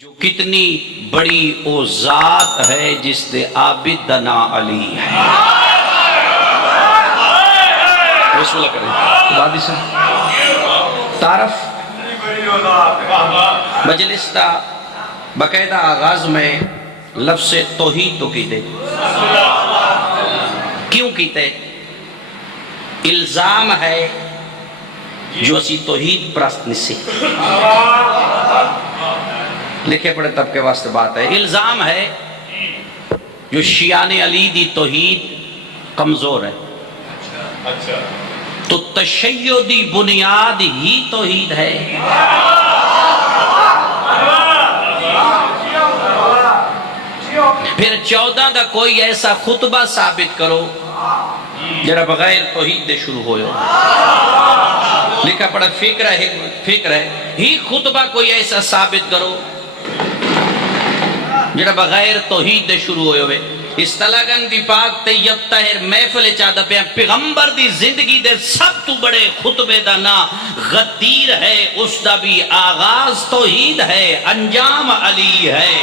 جو کتنی بڑی او ذات ہے جس دے عابد دا نا علی ہے۔ بسم اللہ کریں بادی سے تعرف مجلس دا باقاعدہ آغاز میں لفظ توحید تو کیتے کیوں کیتے؟ الزام ہے جو اسی توحید پرست نسی لکھے پڑے طبقے واسطے بات ہے۔ الزام ہے جو شیعان علی دی توحید کمزور ہے تو تشیعی بنیاد ہی توحید ہے۔ پھر 14 دا کوئی ایسا خطبہ ثابت کرو جڑا بغیر توحید دے شروع ہوئے ہو۔ لکھا پڑا فکر ہے ہی خطبہ کوئی ایسا ثابت کرو جڑا بغیر توحید دے شروع ہوئے استلاگن دی پاک طیب طاہر محفل چاہتا پہ پیغمبر دی زندگی دے سب تو بڑے خطبے دا نا غدیر ہے، اس دا بھی آغاز توحید ہے، انجام علی ہے۔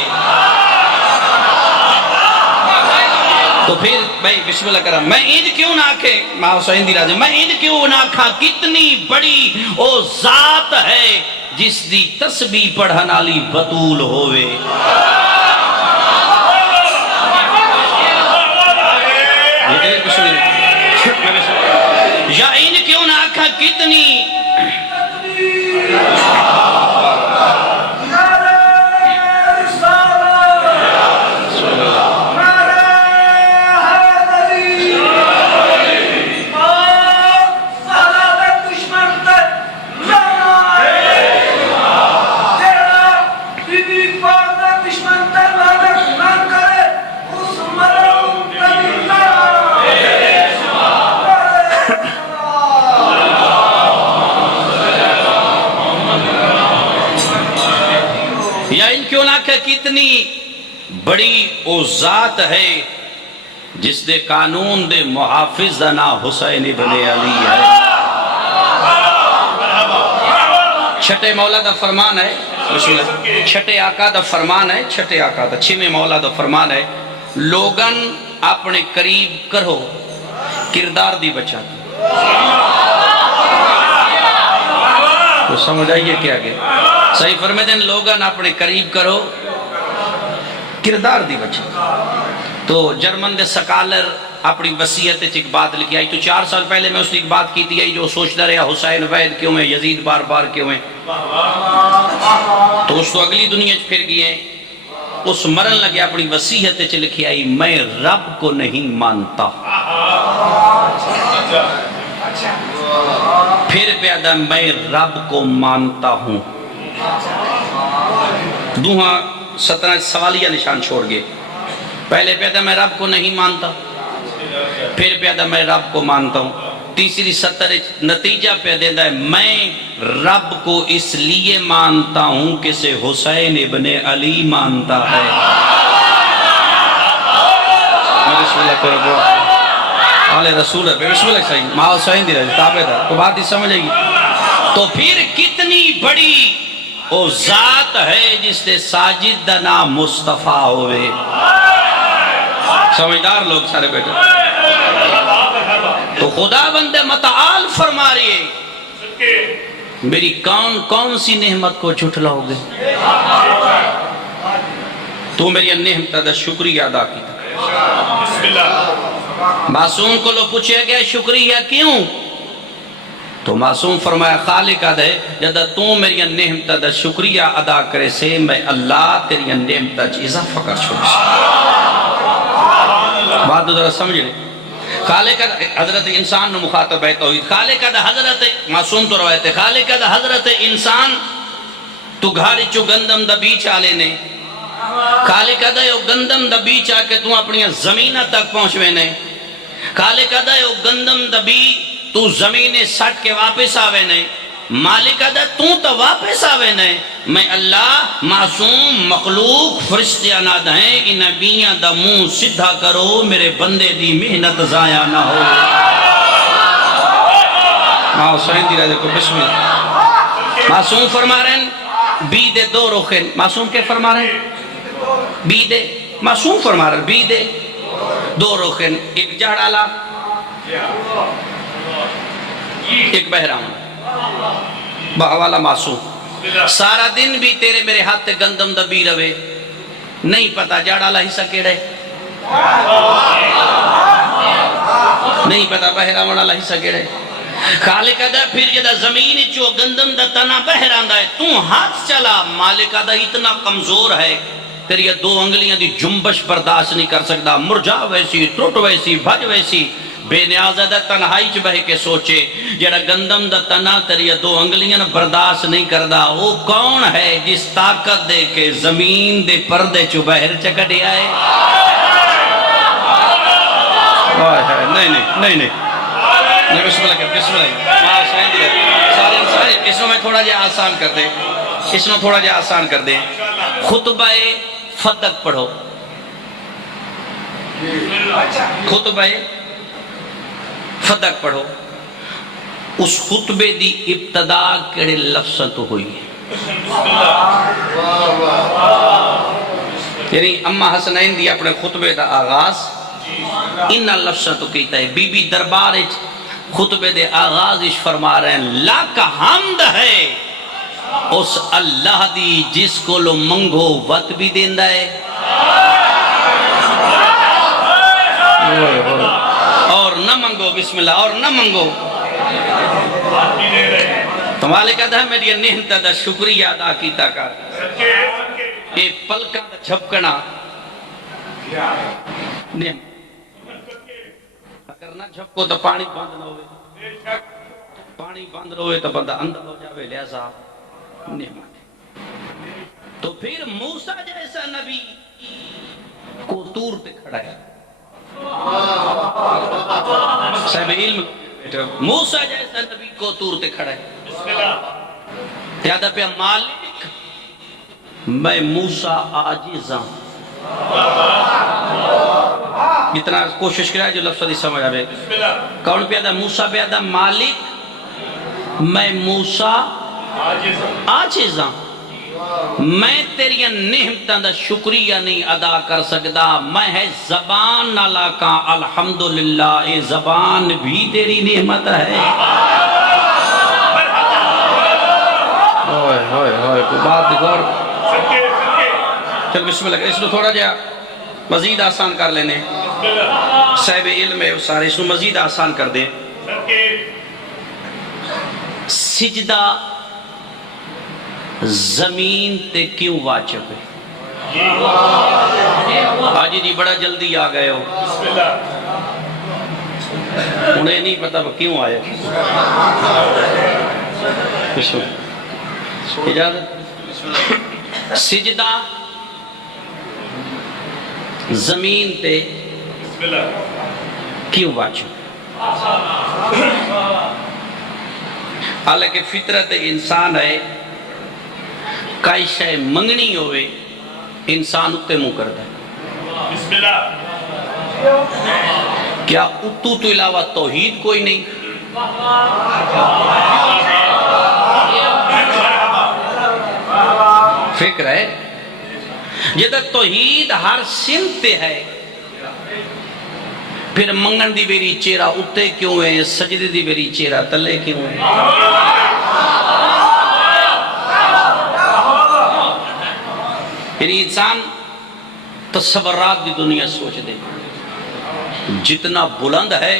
تو پھر بھائی بسم اللہ کرم میں عید کیوں نہ آکھے ماں حسین دی راجہ میں عید کیوں نہ کھا کتنی بڑی او ذات ہے جس دی تسبیح پڑھن والی بطول ہوئے۔ یا عید کیوں نہ آکھا کتنی کیوں نہ کہ کتنی بڑی او ذات ہے جس دے قانون دے محافظ دا نا حسین ابن علی ہے۔ چھٹے مولا دا فرمان ہے چھٹے آقا دا فرمان ہے چھٹے آقا دا چھویں مولا دا فرمان ہے لوگن اپنے قریب کرو کردار دی بچا تو سمجھ آئیے کیا گیا صحیح فرمائے دیں لوگن اپنے قریب کرو کردار دی بچا۔ تو جرمن دے سکالر اپنی وسیعت ایک بات لکھی آئی تو 4 سال پہلے میں اس نے ایک بات کی تھی جو سوچتا رہا حسین وید کیوں ہیں یزید بار بار کیوں ہیں تو اس تو اگلی دنیا پھر گئی ہیں اس مرن لگے اپنی وسیعت لکھی آئی میں رب کو نہیں مانتا پھر پیدا میں رب کو مانتا ہوں۔ دوہاں 17 سوالیہ نشان چھوڑ گئے پہلے پیدا میں رب کو نہیں مانتا پھر پیدا میں رب کو مانتا ہوں تیسری 17 نتیجہ پیدا ہے میں رب کو اس لیے مانتا ہوں کہ سے حسین ابن علی مانتا ہے۔ بسم اللہ کرو آلے رسول ہے بسم اللہ صحیح ماں حسین دی رہے تابع تھا تو بات ہی سمجھے گی تو پھر کتنی بڑی او ذات ہے جس نے ساجد دا نام مصطفیٰ ہوئے۔ سمجھدار لوگ سارے بیٹھے تو خدا بند متعال فرما رہی ہے میری کون سی نعمت کو جھٹلاؤ گے تو میری نعمت دا شکریہ ادا کی معصوم کو لو پوچھے گیا شکریہ کیوں تو معصوم فرمایا خالق ہے جدہ تو میری نعمت دا شکریہ ادا کرے سے میں اللہ تیری نعمت اضافہ کر چھوڑ بات ذرا سمجھ لے خالق حضرت انسان نو مخاطب ہے توحید خالق حضرت معصوم تو روایت ہے خالق حضرت انسان تو گھاڑی چو گندم دا بیچ آلے نے خالق یو گندم دا بیچ آ کے تو اپنی زمینہ تک پہنچوے نے خالق یو گندم دا بیچ تو زمین سٹ کے واپس آوے نہیں مالک تو واپس آوے نہیں میں اللہ معصوم مخلوق فرشتے اناد ہیں ان نبیاں دا منہ سدھا کرو میرے بندے دی محنت ضائع نہ ہو۔ ماں حسین دی رہے کو بسم اللہ معصوم فرما رہے ہیں بید دو رخن معصوم کے فرما رہے ہیں بید معصوم فرما رہے ہیں بید دو رخن ایک جہڑالا ایک بہرام بہوالا معصوم سارا دن بھی تیرے میرے ہاتھ تے گندم دبی روے نہیں پتا جہڑالا حصہ کیڑے نہیں پتا بہرام والا حصہ کیڑے خالق دا پھر جدا زمین چو گندم دا تنا بہران دا ہے تو ہاتھ چلا مالک دا اتنا کمزور ہے تیری یہ دو انگلیاں دی جنبش برداشت نہیں کر سکتا مرجا ویسی ٹوٹ ویسی بھج ویسی بے نیاز دا تنہائی چ بہ کے سوچے جڑا گندم دا تنا تیری یہ دو انگلیاں برداشت نہیں کردا وہ کون ہے جس طاقت دے کے زمین دے پردے چ باہر چکڑیا ہے نہیں بسم اللہ کر بسم اللہ سارے اس میں تھوڑا جا آسان کر دیں اس میں تھوڑا جا آسان کر دیں خطبہ فتق پڑھو خطبہ فتق پڑھو اس خطبے دی ابتدا کڑے لفظ تو ہوئی یعنی اماں حسنین دی اپنے خطبے دا آغاز انہا لفظ تو کہتا ہے بی بی دربار خطبے دے آغاز اش فرما رہے ہیں لاکھ حمد ہے اس اللہ دی جس کو لو منگو وقت بھی دیندہ ہے اور نہ منگو بسم اللہ اور نہ منگو تمہارے کہتا ہے میری نحمت دا شکریہ ادا کیتا کر اے پلکا دا جھپکنا نحمت اگر نہ جھپکو تو پانی بند نہ ہوئے پانی بند ہوئے تو بندہ اندر ہو جاوے لہذا نعمت تو پھر موسیٰ جیسا نبی کو تور پہ کھڑا ہے صاحب علم موسیٰ جیسا نبی کو تور پہ کھڑا ہے یادہ پہ مالک میں موسیٰ عاجزاں اتنا کوشش کرا جو لفظ دی سمجھ آئے کون پیادہ موسیٰ پیادہ مالک میں موسیٰ عاجزاں میں تیری نعمتاں دا شکریہ نہیں ادا کر سکتا میں ہے زبان نالا کا الحمدللہ اے زبان بھی تیری نعمت ہے کوئی بات غور چل بسم اللہ اس کو تھوڑا جا مزید آسان کر لینے صاحب علم ہے سارے اس کو مزید آسان کر دیں سجدہ زمین تے کیوں واجب ہے آج جی بڑا جلدی آ گئے ہو انہیں نہیں پتا وہ کیوں آئے اجازت سجدہ زمین تے کیوں واجب حالانکہ فطرت انسان ہے کئی شے منگنی ہوئے انسان اتے منہ کرتا ہے بسم اللہ کیا اتو تو علاوہ توحید کوئی نہیں فکر ہے جدہ توحید ہر سمتے ہے پھر منگن دی بیری چیرہ اتے کیوں ہے سجدے دی بیری چیرہ تلے کیوں ہے یعنی انسان تصورات دی دنیا سوچ دے جتنا بلند ہے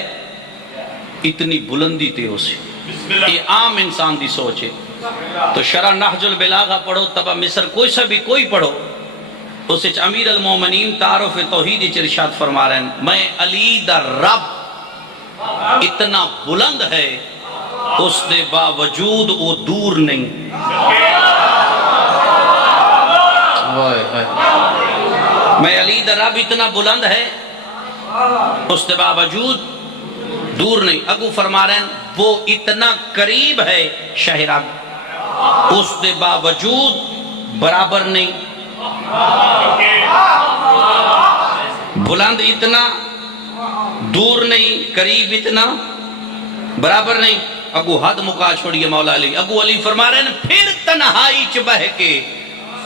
اتنی بلندی تے ہو سی یہ عام انسان دی سوچ ہے تو شرح نحج البلاغہ پڑھو تبا مصر کوئی سا بھی کوئی پڑھو اس اچھ امیر المومنین تعارف توحید اچھ ارشاد فرما رہے ہیں میں علی دا رب اتنا بلند ہے اس دے باوجود وہ دور نہیں میں علی دا رب اتنا بلند ہے اس دے باوجود دور نہیں اگو فرما رہے ہیں وہ اتنا قریب ہے شہرہ اس دے باوجود برابر نہیں بلند اتنا دور نہیں قریب اتنا برابر نہیں اگو حد مکا چھوڑیے مولا علی. اگو علی فرما رہے ہیں پھر تنہائی چ بہ کے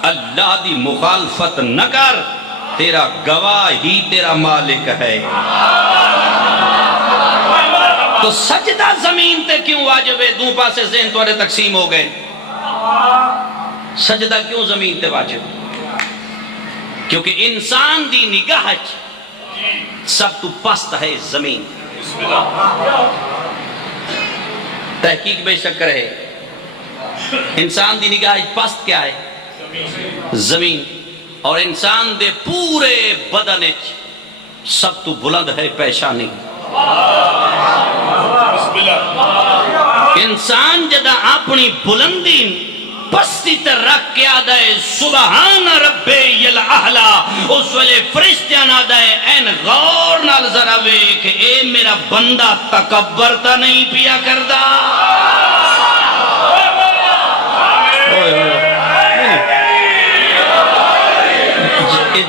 اللہ دی مخالفت نہ کر، تیرا گواہ ہی تیرا مالک ہے. تو سجدہ زمین تے کیوں واجب ہے؟ دو پاسے ذہن توڑے تقسیم ہو گئے. سجدہ کیوں زمین تے واجب؟ کیونکہ انسان دی نگاہ سب تو پست ہے زمین. تحقیق بے شک رہے، انسان دی نگاہ پست کیا ہے؟ زمین. اور انسان دے پورے بدن سب تو بلند ہے پیشانی. انسان جدا اپنی بلندی پستی تے رکھ کے آدھا ہے سبحان ربی الاعلی، اس والے فرشتیاں آدھا ہے این غور نال ذرا ویکھ اے میرا بندہ تکبر تا نہیں پیا کردا.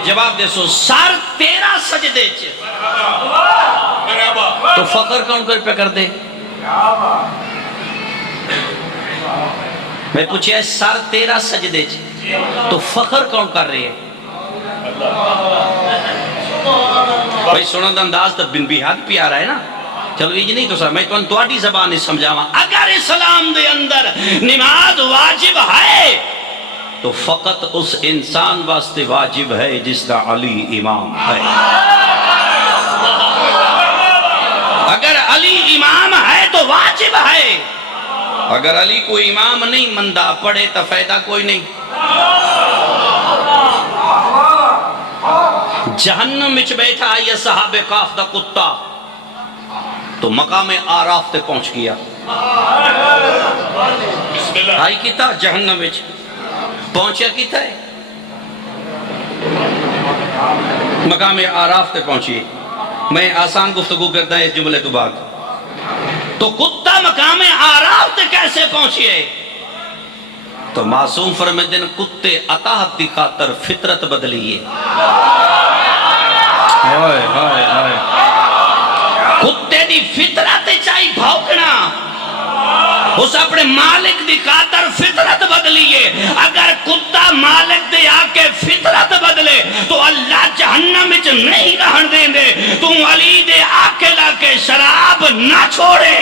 جواب دے سو سار تیرا سجدے چ تو فخر کون کر پہ کر دے؟ میں پوچھے سر تیرا سجدے چ تو فخر کون کر رہے ہیں؟ بھائی سنن دا انداز تو بن بہاد پیارا ہے نا. چلو یہ نہیں تو سر میں تواڈی زبان نہیں سمجھاواں. اگر اسلام دے اندر نماز واجب ہے تو فقط اس انسان واسطے واجب ہے جس دا علی امام ہے. اگر علی امام ہے تو واجب ہے. اگر علی کوئی امام نہیں مندہ پڑھے تو فائدہ کوئی نہیں. جہنم وچ بیٹھا یہ صحابہ کاف دا کتا تو مقام آراف تے پہنچ گیا. آئی کیتا جہنم وچ پہنچیا کیتا ہے مقام آراف تے پہنچیے. میں آسان گفتگو کرتا ہے اس جملے تو بعد. تو کتا مقام آراف تے کیسے پہنچیے؟ تو معصوم فرمائے دن کتے اطاعت دی خاطر فطرت بدلیے. کتے دی فطرت چاہی بھوکنا، اس اپنے مالک دی خاطر فطرت بدلیے. اگر کتا مالک دے آکے فطرت بدلے تو اللہ جہنم وچ نہیں رہن دیں دے. تم علی دے آکے لاکے شراب نہ چھوڑے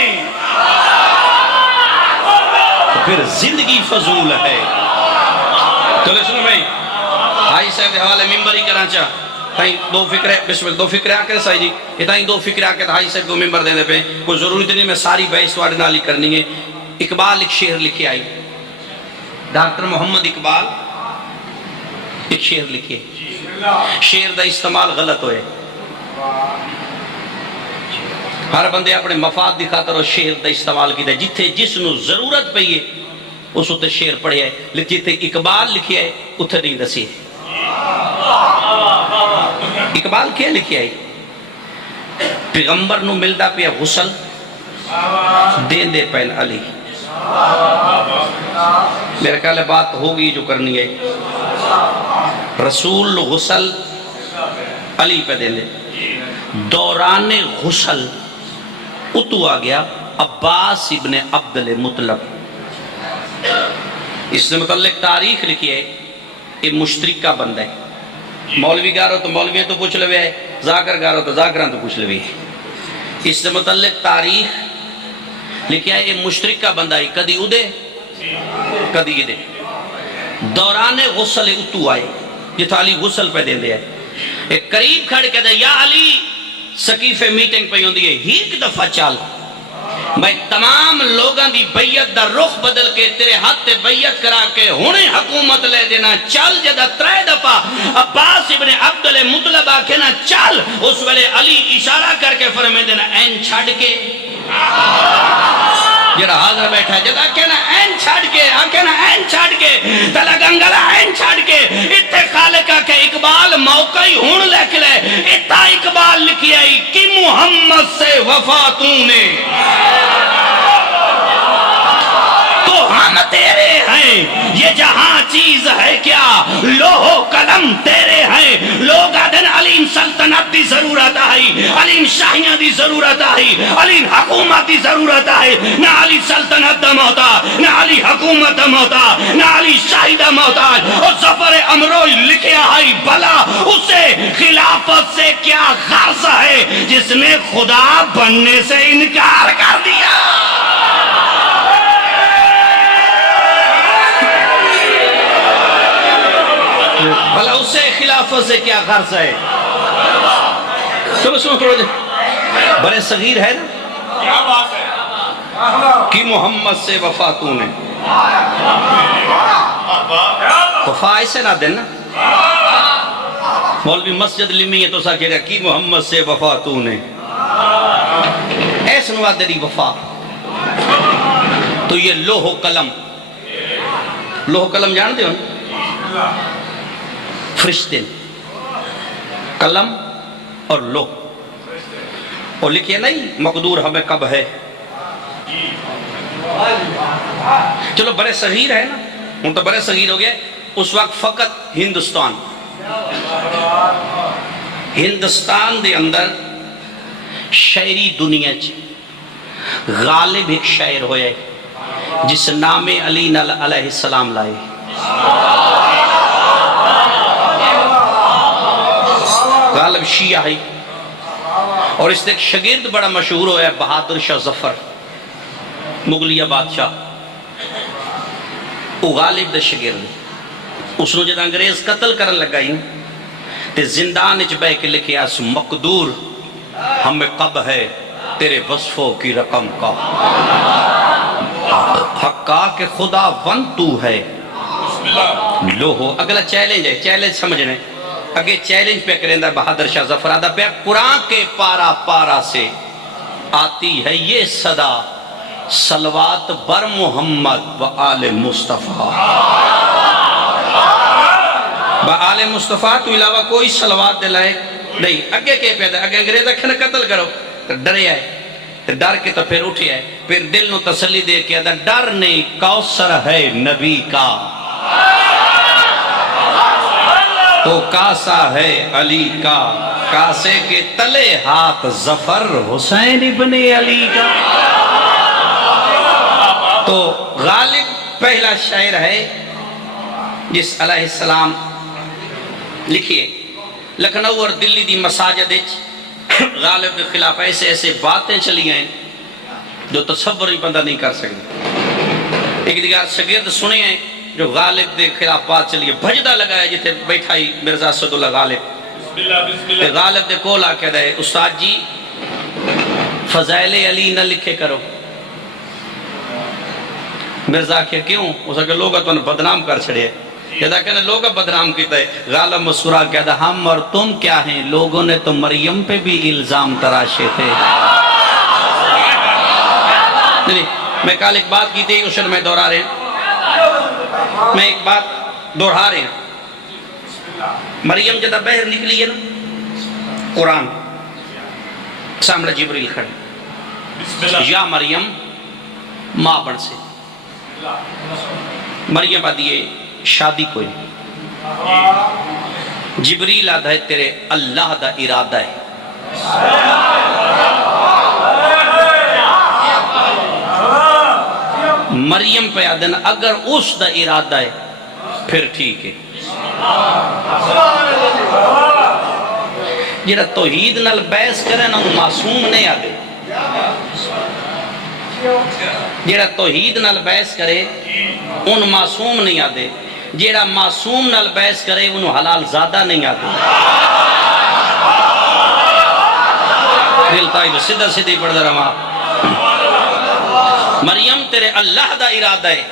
پھر زندگی فضول ہے. چلے سنو میں بھائی صاحب حوالے ممبر ہی کرنا چاہ تائیں دو فکرے بسم اللہ دو فکرے آکے سائی جی یہ تائیں دو فکرے آکے بھائی صاحب کو ممبر دینے پہ کوئی ضروری نہیں میں ساری بحث واڑے نالی کرنی ہے. اقبال ایک شعر لکھے آئی، ڈاکٹر محمد اقبال ایک شعر لکھے. شعر دا استعمال غلط ہوئے. ہر بندے اپنے مفاد دی خاطر اور شعر دا استعمال کی دے جتھے جس نو ضرورت پئی ہے اس ہوتے شعر پڑھے آئے، لیکن جتھے اقبال لکھے آئے اتھے نہیں دسی. اقبال کیا لکھے آئی؟ پیغمبر نو ملدا پیا غسل دین دے پہن علی. میرے خیال ہے بات ہوگی جو کرنی ہے. رسول غسل علی پہ دین دے. دوران غسل اتو آ گیا عباس ابن عبدالمطلب. اس سے متعلق تاریخ لکھی ہے یہ مشترکہ بندہ ہے. مولوی گارو تو مولویاں تو پوچھ لوے ہے، ذاکر گارو تو ذاکران تو پوچھ لوے ہے. اس سے متعلق تاریخ لکھیا ہے یہ مشترکہ بندہ ہے، کدی ادے کدی ادے. دوران غسل اتو آئے جتا علی غسل پہ دیں دے آئے. ایک قریب کھڑ کے دے یا علی سقیفے میٹنگ پہ ہوں دیئے ایک دفعہ چال میں تمام لوگاں دی بیعت دا رخ بدل کے تیرے ہاتھ تے بیعت کرا کے ہونے حکومت لے دینا. چل جدہ 3 دفعہ عباس ابن عبدالمطلب آکے نا چل. اس ویلے علی اشارہ کر کے فرمائے دینا این چھڑ کے جڑا حاضر بیٹھا ہے جدا کہنا این چھڑ کے آکے نا این چھڑ کے تلا گنگلا این چھڑ کے. اتھے خالقہ کے اقبال موقع ہی ہون لکھ لے. اتھا اقبال لکھی آئی کہ محمد سے وفاتوں نے تو ہم تیرے ہیں. یہ جہاں چیز ہے کیا لوہ قلم تیرے ہیں. لوگ آدھن علی سلطنت دی ضرورت آئی، علی شاہیاں دی ضرورت آئی، علی حکومت دی ضرورت آئی، نہ علی سلطنت دا محتاج، نہ علی حکومت دا محتاج، نہ علی شاہی دا محتاج. اور ظفر امروز لکھیا ہے بھلا اسے خلافت سے کیا غرض ہے جس نے خدا بننے سے انکار کر دیا. بھلا اسے خلافت سے کیا غرض ہے؟ چلو سنو تھوڑا جائے برے صغیر ہے نا کہ محمد سے وفا تو نے وفا ایسے نہ دینا. مولوی مسجد لمی ہے تو سا کہہ رہا کہ محمد سے وفا تو نے ایسے نواد دری وفا. تو یہ لوح و قلم، لوح و قلم جانتے ہو فرشتے، قلم اور لوح، اور لکھے نہیں مقدور ہمیں کب ہے. چلو برے صغیر ہے نا، ہوں تو برے صغیر ہو گئے. اس وقت فقط ہندوستان دے اندر شاعری دنیا غالب ایک شاعر ہوئے جس نام علی علیہ السلام لائے. غالب شیعہ ہے، اور اس نے ایک شگرد بڑا مشہور ہوا ہے بہادر شاہ ظفر مغلیہ بادشاہ. وہ غالب دے شگرد، اس نے جب انگریز قتل کرن لگائی تے زندان اچ بے کے لکھیا اس مقدور ہمیں کب ہے تیرے وصفوں کی رقم کا، حقا کہ خدا ون تو ہے لوہو. اگلا چیلنج ہے، چیلنج سمجھنے اگے چیلنج پہ کریں دا بہادر شاہ ظفر آدھا پہ قرآن کے پارا پارا سے آتی ہے یہ صدا، صلوات بر محمد و آل مصطفیٰ. با آل مصطفیٰ تو علاوہ کوئی صلوات دلائے نہیں. اگے کے پیدا اگے انگریز اکھن قتل کرو تو ڈرے آئے، تو ڈر کے تو پھر اٹھے آئے، پھر دل نو تسلی دے کے آدھا ڈر نہیں کوثر ہے نبی کا، تو کاسا ہے علی کا، کاسے کے تلے ہاتھ ظفر حسین ابن علی کا. تو غالب پہلا شاعر ہے جس علیہ السلام لکھیے لکھنؤ اور دلی دی مساجد غالب کے خلاف ایسے ایسے باتیں چلی ہیں جو تصور ہی بندہ نہیں کر سکتے. ایک دیگر شگرد سنے ہیں جو غالب دے خلاف بات چلیے بھجدہ لگایا جتے بیٹھا ہی مرزا اسد اللہ غالب. غالب دے کولا کہہ رہے استاد جی فضائل علی نہ لکھے کرو. مرزا کہا کیوں؟ اسا کہ لوگا تو بدنام کر چھڑے. کہتا کہنا لوگا بدنام کیتا ہے. غالب مسکرا کہتا ہم اور تم کیا ہیں، لوگوں نے تو مریم پہ بھی الزام تراشے تھے. نہیں میں کال ایک بات کی تھی اشر میں دورا رہے ہیں، میں ایک بات دوہرا رہے ہیں. مریم جدہ بہر نکلی ہے نا قرآن سامنے جبریل کھڑے یا مریم ماں بن سے. مریم آدھیے شادی کوئی نہیں. جبریل آدھا ہے تیرے اللہ دا ارادہ ہے. مریم پہ آدھن اگر اس دا ارادہ ہے پھر ٹھیک ہے. جیڑا توحید نال بحث کرے نا معصوم نہیں آدھے. جیڑا توحید نال بحث کرے ان معصوم نہیں آدھے. جیڑا معصوم نال بحث کرے انہوں حلال زیادہ نہیں آدھے. دل تائیب سدھا سدھی پڑھ در ہما مریم تیرے اللہ دا ارادہ ہے.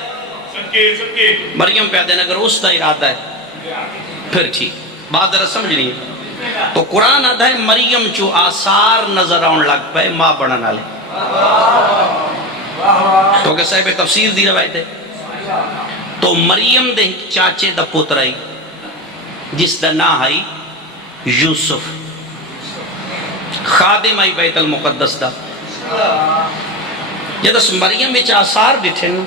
مریم پہ آدھے اگر اس دا ارادہ ہے پھر ٹھیک. بات ذرا سمجھ نہیں. تو قرآن آدھا ہے مریم چو آثار نظر آن لگ پہ ماں بڑھنا لے. تو کہ صاحب تفسیر دی روایت ہے. تو مریم دے چاچے دا پتر آئی جس دا نا آئی یوسف، خادم آئی بیت المقدس دا. جب اس مریم وچ آثار دیٹھے نا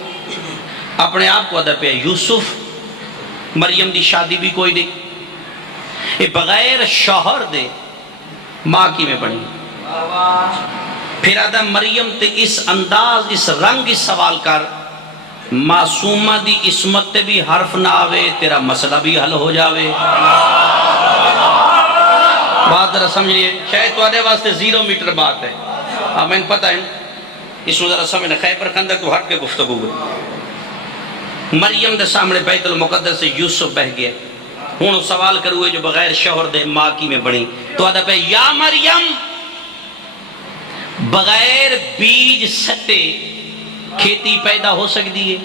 اپنے آپ کو ادھر پہ یوسف. مریم دی شادی بھی کوئی نہیں، بغیر شوہر دے ماں کی میں بنی. پھر آدھا مریم تے اس انداز اس رنگ اس سوال کر معصومہ دی عصمت تے بھی حرف نہ آوے تیرا مسئلہ بھی حل ہو جاوے. بات ذرا سمجھ لیے شاید تواڈے واسطے 0 میٹر بات ہے. اب میں پتہ ہے اس کو ذرا سمجھنا. خیبر خندق تو ہٹ کے گفتگو ہے. مریم دے سامنے بیت المقدس سے یوسف بہ گیا. ہوں سوال کروئے جو بغیر شوہر دے ماں کی میں بڑی تو آدھا پہ یا مریم بغیر بیج سٹے کھیتی پیدا ہو سکتی ہے؟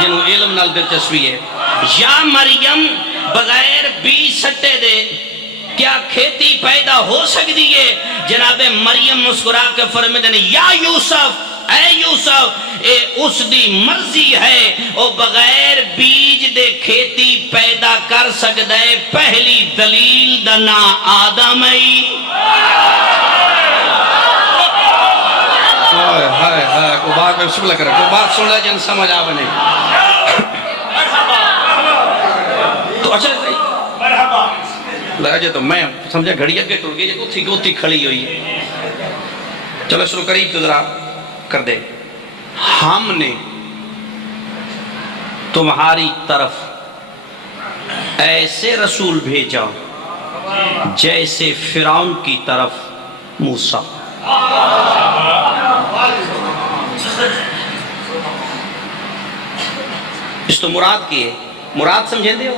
جنہوں علم نال دلچسپی ہے. یا مریم بغیر بیج سٹے دے کیا کھیتی پیدا ہو سکتی ہے؟ جناب مریم مسکرا کے فرماتے ہیں یا یوسف اے یوسف اے اس دی مرضی ہے او بغیر بیج دے کھیتی پیدا کر سکتا ہے. پہلی دلیل دا نا آدم ہے. کوئی بات میں شکل کرے کوئی بات سن رہا جن سمجھ آوے نہیں تو اچھا لگا تو میں سمجھا گھڑی اگے ٹر گئی تو تھی گوتی کھڑی ہوئی. چلو شروع قریب تو ذرا کر دے. ہم نے تمہاری طرف ایسے رسول بھیجا جیسے فرعون کی طرف موسیٰ. اس تو مراد کی ہے. مراد سمجھیں دے ہو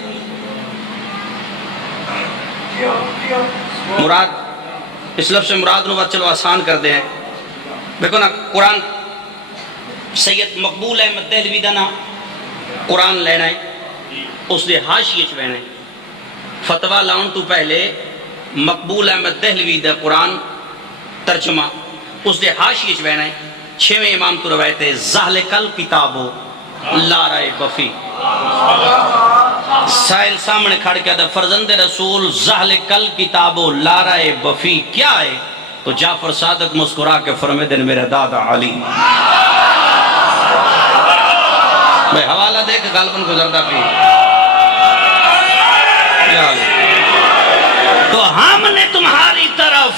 مراد اس لفظ سے مراد نو بات چلو آسان کر دیں. دیکھو نا قرآن سید مقبول احمد دہلوی دا نا قرآن لینا ہے اس دے حاشیے چ بہنا ہے. فتویٰ لاؤن تو پہلے مقبول احمد دہلوی دا قرآن ترجمہ اس دے حاشیے چ بہنا ہے. 6ویں امام تو روایت ہے ذالک الکتاب لا ریب فیہ. سائل سامنے کھڑ کے دا فرزند رسول ذالک الکتاب لا ریب فیہ کیا ہے؟ تو جعفر صادق مسکرا کے فرماتے ہیں میرا دادا علی. میں حوالہ دے کے غالباً گزردہ پی تو ہم نے تمہاری طرف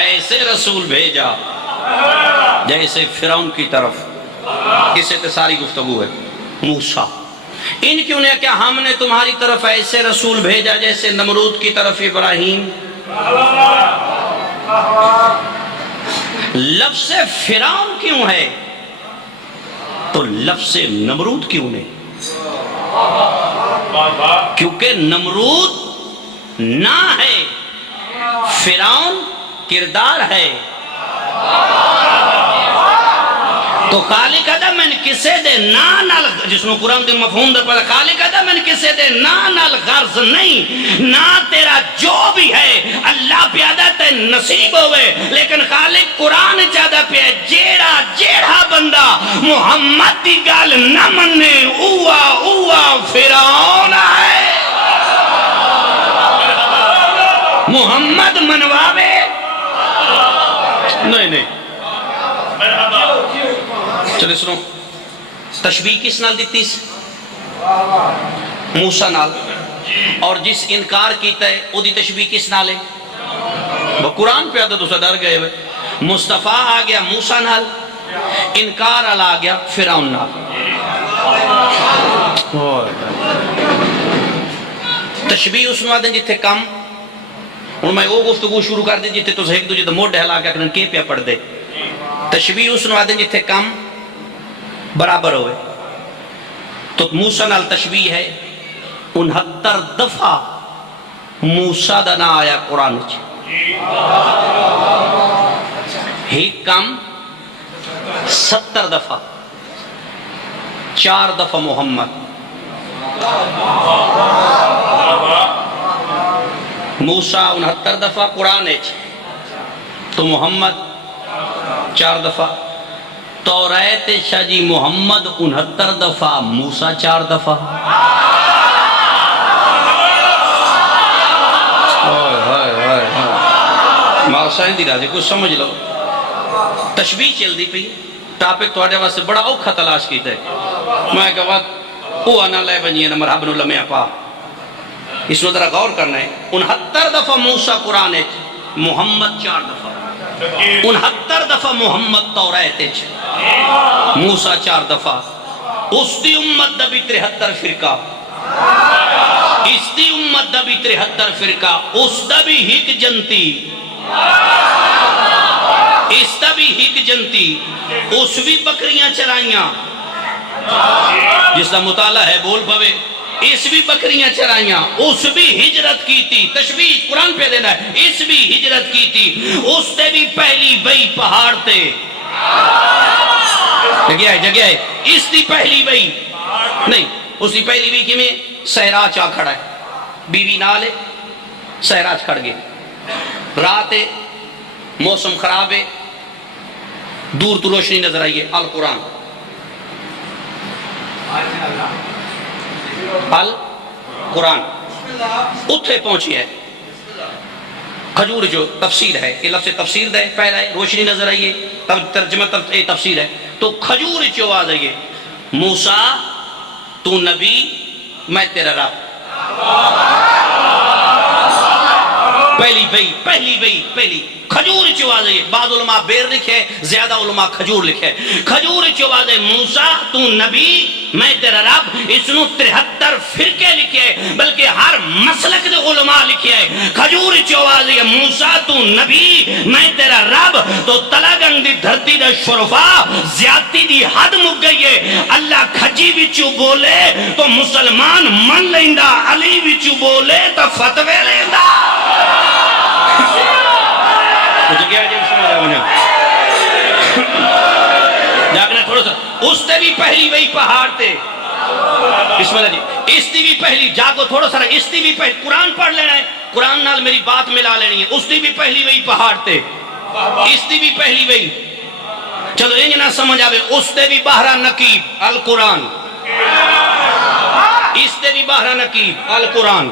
ایسے رسول بھیجا جیسے فرعون کی طرف. اس سے ساری گفتگو ہے. موسیٰ ان کیوں نے کیا ہم نے تمہاری طرف ایسے رسول بھیجا جیسے نمرود کی طرف ابراہیم. لفظ فرعون کیوں ہے تو لفظ نمرود کیوں نہیں؟ کیونکہ نمرود نا ہے فرعون کردار ہے. تو خالق ادا میں نے کسے دے نا نال جس میں قرآن دے مفہوم دے پڑا خالق ادا میں نے کسے دے نا نال غرض نہیں. نا تیرا جو بھی ہے اللہ پیادہ تے نصیب ہوئے لیکن خالق قرآن چاہدہ پہ جیڑا بندہ محمد دی گال نہ مننے اوہ فرعون ہے. محمد منواوے نہیں چلے سنو. تشبیہ کس نال دیتی موسیٰ نال اور جس انکار کیتا ہے او دی تشبیہ کس نال ہے؟ وہ قرآن پہ آدھا دوسرا ڈر گئے ہوئے. مصطفیٰ آ گیا موسیٰ نال انکار آ گیا فرعون نال. تشبیہ اس میں آدھیں جتے کم ہوں میں وہ گفتگو شروع کر دی جتے تو ایک دو جتے موڈ ہلا کے اکرن کے پیا پڑھ دے. تشبیہ اس میں آدھیں جتے کم برابر ہوئے تو موسیٰ نال تشبیہ ہے 69 دفعہ موسیٰ دا نا آیا قرآن چ. ہی کم 70 دفعہ 4 دفعہ محمد. موسیٰ 69 دفعہ قرآن چ تو محمد 4 دفعہ. توریت شاہ جی محمد 69 دفعہ موسیٰ 4 دفعہ. ماسائن دی راجے کچھ سمجھ لو. تشبیہ چل دی پی ٹاپک توڑے واسے بڑا اوکھا تلاش کیتا ہے. میں کہا وہ آنا لے بنیے نا مرحبن اللہ میں اپا اس میں ذرا غور کرنا ہے. 69 دفعہ موسیٰ قرآن ہے، محمد 4 دفعہ. 69 دفعہ محمد توریت ہے، موسیٰ 4 دفعہ. اس دی امت دا بھی 73 فرقہ، اس دی امت دا بھی 73 فرقہ. اس دا بھی ہک جنتی، اس دا بھی ہک جنتی. اس بھی بکریاں چرائیاں، جس کا مطالعہ ہے بول پوے. اس بھی بکریاں چرائیاں. اس بھی ہجرت کی تھی، تشبیہ قرآن پہ دینا ہے. اس بھی ہجرت کی تھی. اس تے بھی پہلی بئی پہاڑ تے. جگہ ہے. اس دی پہلی بئی نہیں، اس دی پہلی بئی کی میں سہرا چاہ کھڑا ہے، بیوی نالے سہرا کھڑ گئے. رات ہے، موسم خراب ہے، دور تو روشنی نظر آئیے. القرآن القرآن اتھے پہنچی ہے. کھجور جو تفسیر ہے، یہ لفظ تفسیر دے پہلا ہے، روشنی نظر آئیے، تب ترجمہ تفسیر ہے. تو کھجور جو آ جائیے، موسیٰ تو نبی، میں تیرا رب. پہلی کھجور چواز ہے. بعض علماء بیر لکھے، زیادہ علماء کھجور لکھے. کھجور چواز ہے، موسیٰ تو نبی، میں تیرا رب. اس نو 73 فرقے لکھے، بلکہ ہر مسلک دے علماء لکھے. کھجور چواز ہے، موسیٰ تو نبی، میں تیرا رب. تو تلاگنگ دی دھرتی دے شرفا زیادتی دی حد مک گئی ہے. اللہ کھجی وچو بولے تو مسلمان من لیندہ، علی وچو بولے تو فتوے لیندہ. جاگنا تھوڑا سا. اس تے بھی پہلی وہی پہاڑ تے. بسم اللہ جی. اس تے بھی پہلی، جاگو تھوڑا سا. اس تے بھی پہلی، قرآن پڑھ لینا ہے، قرآن نال میری بات ملا لینی ہے. اس تے بھی پہلی وہی پہاڑ تے، اس تے بھی پہلی وہی. چلو انج نہ سمجھ آوے. اس تے بھی بحرہ نقیب القرآن، اس تے بھی بحرہ نقیب القرآن.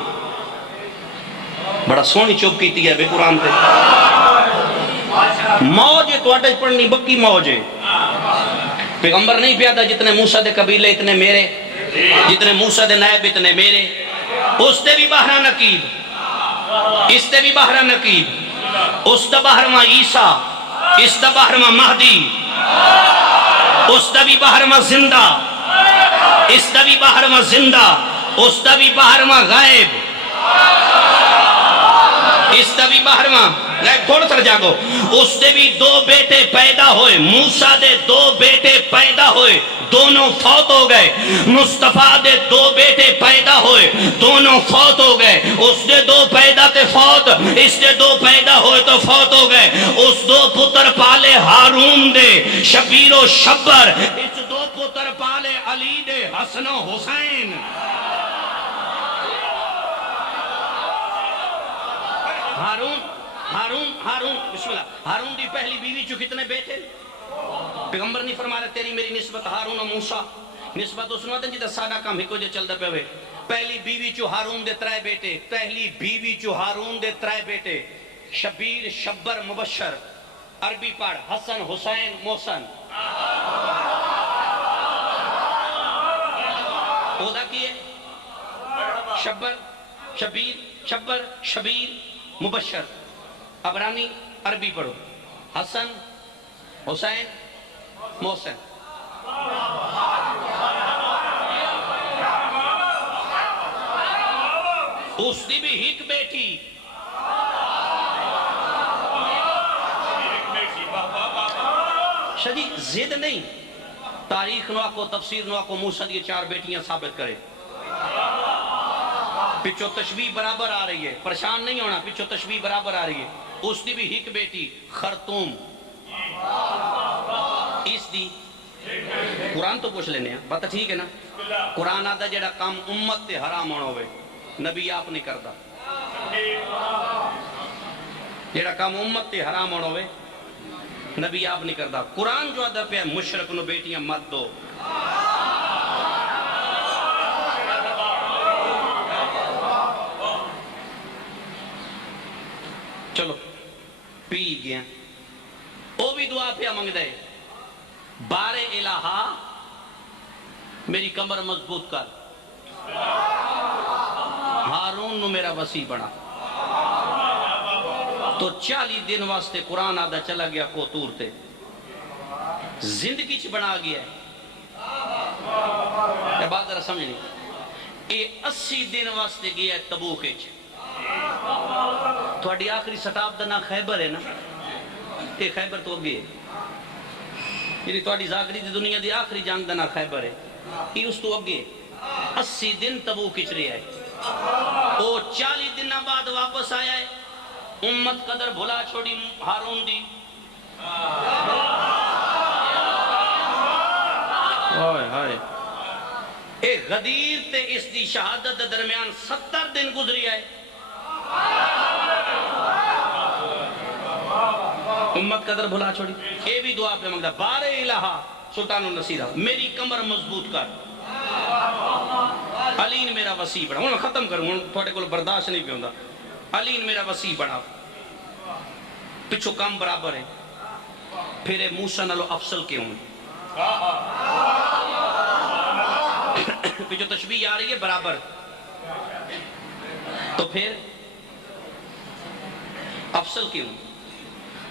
بڑا سونی چوب کیتی ہے بے قرآن تے. موج ہے تو اٹھے پڑھنی بکی موج ہے. پیغمبر نہیں پیادا جتنے موسیٰ دے قبیلے اتنے میرے، جتنے موسیٰ دے نائب اتنے میرے. اس تے بھی بحرہ نقیب، اس تے بھی بحرہ نقیب. اس تے بحرمہ عیسیٰ، اس تے بحرمہ مہدی. اس تے بھی بحرمہ زندہ، اس تے بھی بحرمہ زندہ. اس تے بھی بحرمہ غائب، اس تے بھی بحرمہ غائب. تھوڑا سر جاگو. اس تے بھی 2 بیٹے پیدا ہوئے. موسیٰ دے 2 بیٹے پیدا ہوئے، دونوں فوت ہو گئے. مصطفیٰ دے 2 بیٹے پیدا ہوئے، دونوں فوت ہو گئے. اس دے 2 پیدا تے فوت، اس دے 2 پیدا ہوئے تو فوت ہو گئے. اس 2 پتر پالے ہارون دے شبیر و شبر. اس 2 پتر پالے علی دے حسن و حسین. ہارون بسم اللہ. ہارون دی پہلی بیوی جو کتنے بیٹے؟ پیغمبر نہیں فرما رہے تیری میری نسبت ہارون و موسیٰ، نسبت اس نواتن جیتا سادہ کام ہی کو جو چل دے پہ ہوئے. پہلی بیوی جو ہارون دے 3 بیٹے، پہلی بیوی جو ہارون دے 3 بیٹے، شبیر شبر مبشر. عربی پڑھ، حسن حسین محسن. عہدہ کیے شبر شبیر شبر شبیر مبشر. عبرانی عربی پڑھو، حسن حسین محسن. اس دی بھی ہک بیٹی، شدید زد نہیں. تاریخ نو کو تفسیر نو کو موسیٰ دی 4 بیٹیاں ثابت کرے. پچھو تشبیح برابر آ رہی ہے، پریشان نہیں ہونا، پچھو تشبیح برابر آ رہی ہے. اس دی بھی ہک بیٹی خرطوم. اس دی قرآن تو پوچھ لینے ہیں، بات ٹھیک ہے نا. قرآن آدھا جڑا کام امت تے حرام ہونا ہوئے نبی آپ نہیں کرتا. جڑا کام امت تے حرام ہونا ہوئے نبی آپ نہیں کرتا. قرآن جو آدھا پہ مشرک نو بیٹیاں مت دو. چلو پی گیا. او بھی دعا پہ منگ دے، بار الہا میری کمر مضبوط کر. ہارون نو میرا وسیع بنا. تو 40 دن واسطے قرآن آدھا چلا گیا کوتور تے زندگی چ بنا گیا ہے. یہ بات ذرا سمجھ نہیں. یہ 80 دن واسطے گیا ہے تبوک وچ. تھوڑی آخری سٹاپ دا نا خیبر ہے نا. یہ خیبر تو اگے ہے. یعنی تھوڑی ظاہری دی دنیا دی آخری جنگ دا نا خیبر ہے. یہ اس تو اگے 80 دن تبوک وچ رہیا ہے. وہ 40 دن بعد واپس آیا ہے. امت قدر بھلا چھوڑی ہارون دی. اے غدیر تے اس دی شہادت دے درمیان 70 دن گزری آئے. امت قدر بھلا چھوڑی. اے بھی دعا پہ مانگدا بار الہا سلطان النصیرہ میری کمر مضبوط کر. علی نے میرا وسیع بڑھا. ہوں ختم کروں, ہوں تھوڑے کو برداشت نہیں پہ ہوندا. علی نے میرا وسیع بڑھا. پچھو کام برابر ہے. پھر اے موسیٰ نالو افضل کیوں ہے. پچھو تشبیہ آ رہی ہے برابر. تو پھر افضل کیوں.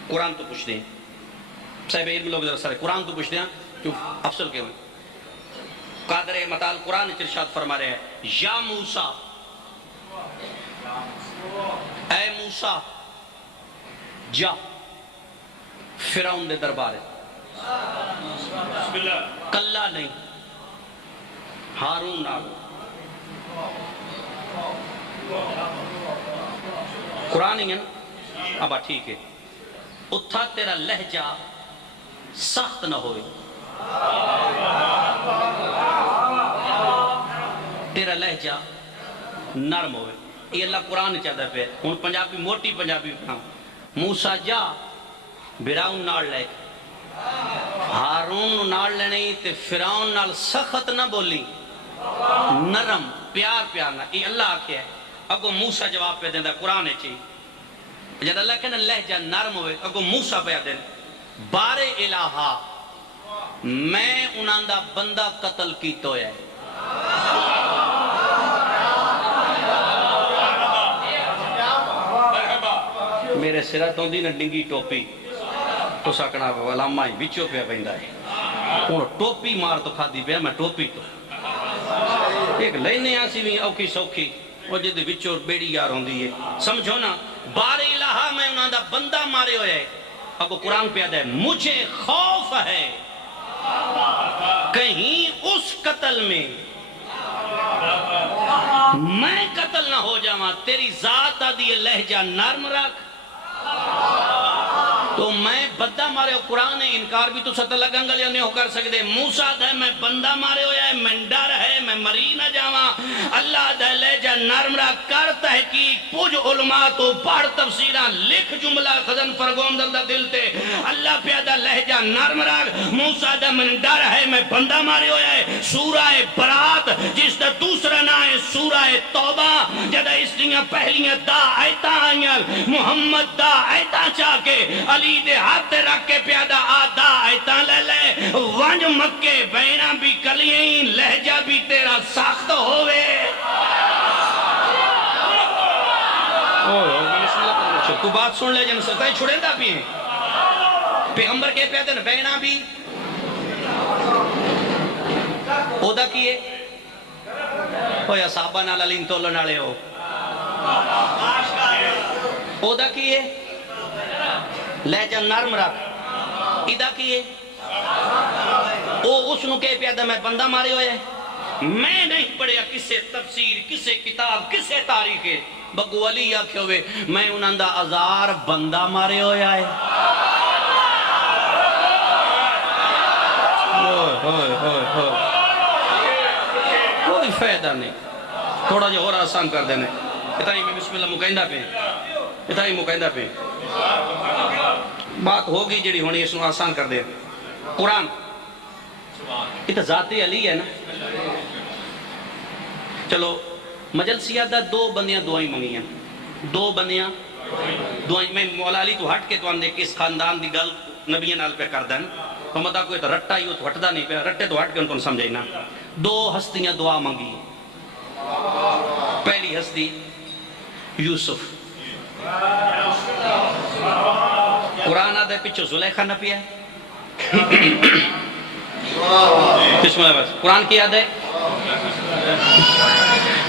قرآن تو پوچھتے ہیں صاحب علم لوگ ذرا سارے قرآن تو پوچھتے ہیں کیوں افضل کیوں ہے. قادر مطال قرآن ارشاد فرما رہے ہیں یا موسیٰ, اے موسیٰ جا فرعون دے دربار ہے. کلا نہیں ہارون نال. قرآن ہی ہے نا. ابا ٹھیک ہے. اتھا تیرا لہجہ سخت نہ ہوئے. تیرا لہجہ نرم ہوئے. یہ اللہ قرآن چاہتا پہ. ہن پنجابی موٹی پنجابی پڑھاؤں. موسیٰ جا فرعون نال لے. ہارون نال لینے تے فرعون نال سخت نہ بولی, نرم پیار پیار نہ. یہ اللہ آکھے ہے. اگو موسیٰ جواب پہ دیندہ قرآن چی. جب اللہ کہنا لہجہ نرم ہوئے اگو موسیٰ پہ دین بار الہا میں انہاں دا بندہ قتل کی تو ہے. میرے سرہ تو دی نہ ڈنگی ٹوپی تو سکنا علامہ ہی بچوں پہ بیندہ ہے. انہوں ٹوپی مار تو کھا دی پہ میں ٹوپی تو ایک لینے آسی بھی اوکی سوکھی وہ جد بچوں بیڑی یار ہوں دی ہے. سمجھو نا بار الہا میں انہاں دا بندہ مارے ہوئے ہے. اب قرآن پہ آدھا ہے مجھے خوف ہے کہیں اس قتل میں میں قتل نہ ہو جاواں. تیری ذات آدھی لہجہ نرم رکھ تو میں بندہ مارے ہو. قرآن انکار بھی تو ستر لگا گا نہیں ہو کر سکتے. موسیٰ دے میں بندہ مارے ہو ہے, میں ڈر ہے, میں مری نہ جاواں. اللہ دے لہجہ نرم رکھ کر تحقیق پوج علماء تو پڑھ تفسیرہ لکھ جملہ خزن فرگوم دلدہ دل تے. اللہ پیادہ لہجہ نرم رکھ. موسیٰ دے میں ڈر ہے, میں بندہ مارے ہو ہے. سورہ برات جس دا دوسرا نا ہے سورہ توبہ. جدہ اس دیاں پہلیاں دا آیتاں آئیاں محمد دا آیتاں چاہ کے علی دے ہاتھ رکھ کے پیادہ آدھا آیتاں لے لے. ونج مکے بینہ بھی کلییں لہجہ بھی تیرا ساخت ہوئے. تو بات سن لے جن سکتا ہے چھوڑیں دا بھی ہیں. پیغمبر کے پیادہ بینہ بھی اودا کیے ہویا صحابہ نال علیم تولو نالے ہو. اودا کیے لہجہ نرم رکھ. ادا کیے او اس نو کہے پیادہ میں بندہ مارے ہوئے. میں نہیں پڑھیا کسے تفسیر کسے کتاب کسے تاریخ بگو علی آکھے ہوئے میں انہاں دا 1000 بندہ مارے ہوئے آئے. کوئی فائدہ نہیں. تھوڑا جو اور آسان کر دینے. اتائی میں بسم اللہ مقیندہ پہ اتائی مقیندہ پہ بات ہوگی جڑی ہونی اس نو آسان کر دے. قرآن یہ تو ذاتی علی ہے نا. چلو مجلسیہ دا 2 بندیاں دعائیں منگی ہیں. 2 بندیاں دعائیں. میں مولا علی تو ہٹ کے تو اندے کس خاندان دی گل نبیان نال پہ کر دیں تو مطا کوئی تو رٹا ہی ہو تو ہٹدا نہیں پہ رٹے تو ہٹ کے ان کو سمجھے نا. 2 ہستیاں دعا منگی پہلی ہستی یوسف. قرآن آدھے پچھو زلیخا نہ پیا بسم اللہ. قرآن کی یاد ہے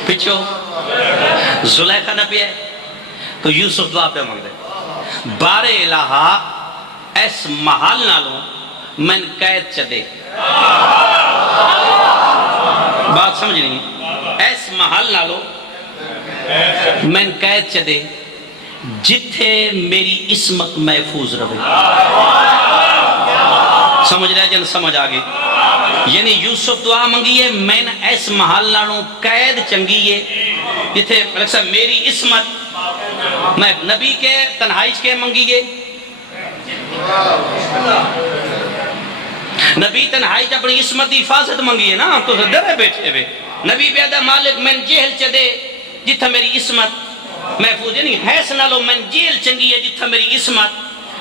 پچھو زلیخا نہ پیا تو یوسف دعا پہ مانگ دے بارے الہا ایس محل نالوں من قید چدے. بات سمجھ نہیں ایس محل نالوں من قید چدے جتھے میری عصمت محفوظ رہے. سمجھ رہے جن سمجھ آگے. یعنی یوسف دعا منگیے میں ایس محل نالوں قید چنگیے جتھے میری عصمت میں نبی کے تنہائش کے منگیے. نبی تنہائش اپنی عصمت دی حفاظت منگیے نا تو ڈرے بیٹھے ہوئے. نبی پیدا مالک میں جیل چدے جتھا میری عصمت محفوظ. یعنی حیث نالو میں جیل چنگی ہے جتھا میری عصمت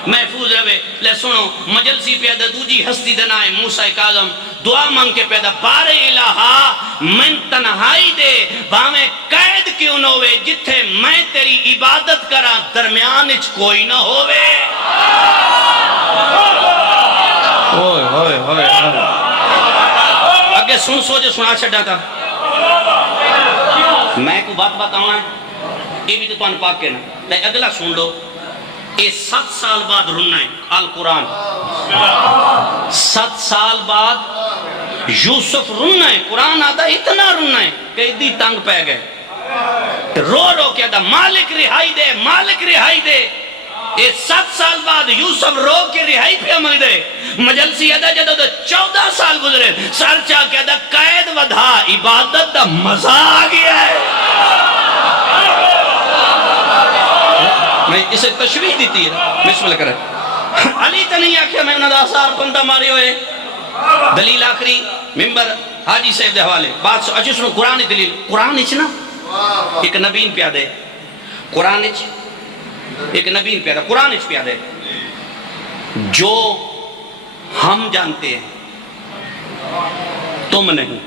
محفوظ رہے. لے سنو مجلسی پیدا دوجی ہستی دنائے موسیٰ کاظم دعا مانگ کے پیدا بارے الہا من تنہائی دے باہمیں قید کیوں نہ ہوئے جتھے میں تیری عبادت کرا درمیان اچ کوئی نہ ہوئے. ہوئے ہوئے ہوئے اگے سن سوچے سنا چھڑا تھا. میں کو بات بتاؤں ہے یہ بھی تو تمہیں پاک کے نا اگلا سن لو. یہ 7 سال بعد رننا ہے القرآن. 7 سال بعد یوسف رننا ہے. قرآن آدھا اتنا رننا ہے کہ ادھی تنگ پہ گئے رو رو کے آدھا مالک رہائی دے مالک رہائی دے. یہ 7 سال بعد یوسف رو کے رہائی پہ مانگ دے. مجلسی آدھا جدہ 14 سال گزرے سر چاہ کے آدھا قید ودھا عبادت دا مزہ آ گیا ہے. میں اسے تشریح دیتی ہے بسم اللہ کرے. علی تا نہیں آکھیا میں انہوں نے آثار کندہ مارے ہوئے. دلیل آخری ممبر حاجی صاحب دے حوالے بات اچھی سنو. قرآن دلیل قرآن اچھ نا ایک نبین پیادے قرآن اچھ ایک نبین پیادہ قرآن اچھ پیادے جو ہم جانتے ہیں تم نہیں.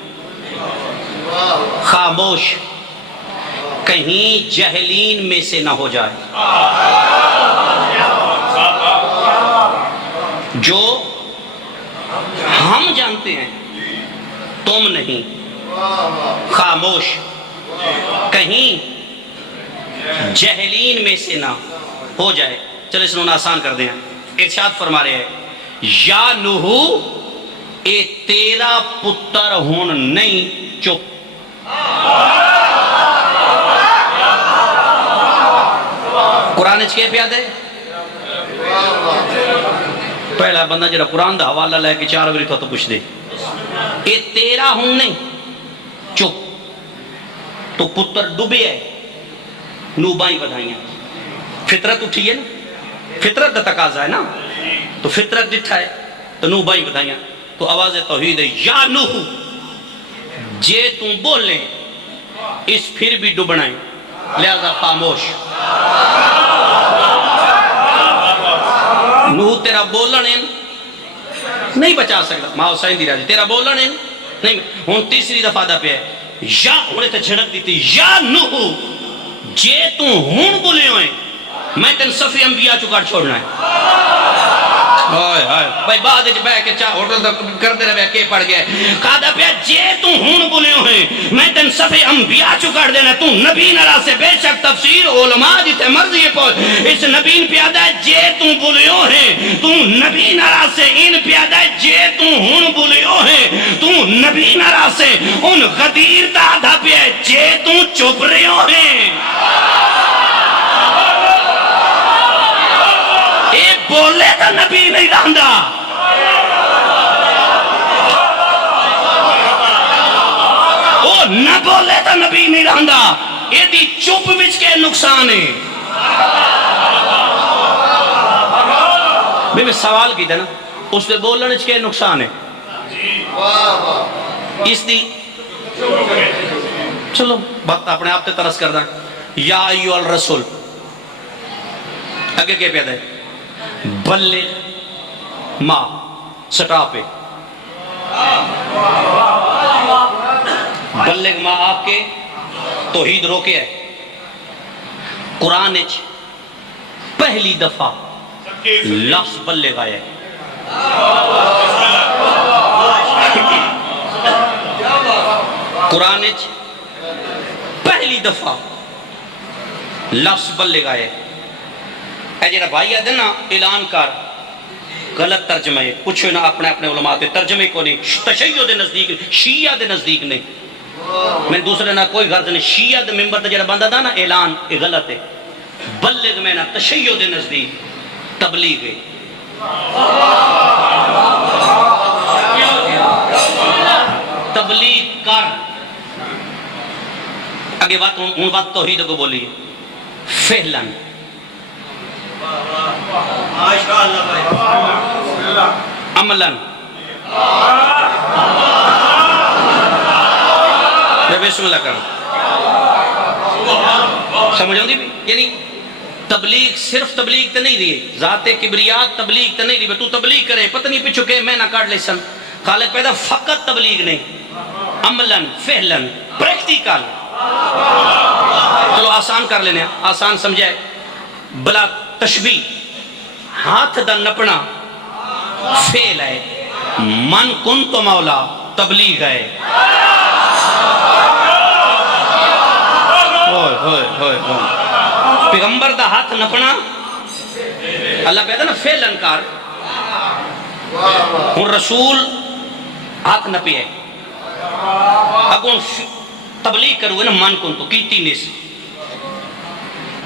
خاموش کہیں جہلین میں سے نہ ہو جائے. جو ہم جانتے ہیں تم نہیں. خاموش کہیں جہلین میں سے نہ ہو جائے. چلو اس نے آسان کر دیں. ارشاد فرما رہے ہیں یا نوح اے تیرا پتر ہون نہیں چپ. قرآن اچھ کے پیادے پہلا بندہ جڑا قرآن دا حوالہ لے کے 4 بری تو پوچھ دے اے تیرا ہون نہیں چپ. تو پتر ڈوبے ہے نو بائیں بدھائیاں. فطرت اٹھی ہے نا فطرت دا تقاضا ہے نا تو فطرت ڈٹھا ہے تو نو بائیں بدھائیاں. تو آواز توحید ہے یا نوح جے تم بول لیں اس پھر بھی ڈوبنا ہے لہذا خاموش. نوح تیرا بولنے نہیں بچا سکتا. ماں حسین دی راجی تیرا بولنے نہیں. ہون تیسری دفعہ دا پہ ہے یا انہیں تے جھڑک دیتی یا نوح جے تو ہون بولے ہوئے میں تن صفی انبیاء چکار چھوڑنا ہے. بھائی بعد اچھ بے کے چاہ ہوٹل تک کر دے رہے کے پڑ گئے. کہا پیا جے تو ہون بولے ہوئے میں تن صفی انبیاء چکار دینا. تو نبی نرا سے بے شک تفسیر علماء جتے مرضی پہنچ اس نبین پیادہ ہے جے تو بولے ہوئے تو نبی نرا سے ان پیادہ ہے جے تو ہون بولے ہوئے تو نبی نرا سے ان غدیر دا دھا پیا ہے جے تو چپ رہے ہوئے. بولے تو نبی نہیں رہندا. وہ نہ بولے تو نبی نہیں رہندا. یہ دی چپ بچ کے نقصان ہے. میں سوال کی تھا نا اس نے بولنے کے نقصان ہے اس دی. چلو بات اپنے آپ تے ترس کر دا. یا ایو الرسول اگے کیا پیدا ہے بلغ ما سٹاپے بلغ ما آپ کے توحید روکے ہے قرآن پہلی دفعہ لفظ بلغ آیا ہے قرآن پہلی دفعہ لفظ بلغ آیا ہے اے جڑا بھائی آدھے نا اعلان کر غلط ترجمہ ہے پوچھو نا اپنے اپنے علماء تے ترجمے کو نہیں تشیع دے نزدیک شیعہ دے نزدیک نہیں میں دوسرے نہ کوئی غرض نہیں شیعہ دے ممبر تے جڑا بندہ دا نا اعلان یہ غلط ہے بلغ میں نا تشیع دے نزدیک تبلیغ ہے تبلیغ کر اگے بات توحید کو بولی فعلاً عملاً میں بسم اللہ کروں سمجھ آؤں دی بھی یعنی تبلیغ صرف تبلیغ تے نہیں دیئے ذات کبریات تبلیغ تے نہیں دیئے تو تبلیغ کرے پتہ نہیں پچھو کہ میں نہ کاٹ لے سن خالق پیدا فقط تبلیغ نہیں عملاً فعلاً پریکٹیکل چلو آسان کر لینے آسان سمجھائے بلا تشبیح ہاتھ دا نپنا فعل ہے من کن تو مولا تبلیغ ہے پیغمبر دا ہاتھ نپنا اللہ کہتا نا فعل انکار ہوں رسول ہاتھ نپی ہے اگوں تبلیغ کرو نا من کن تو کیتی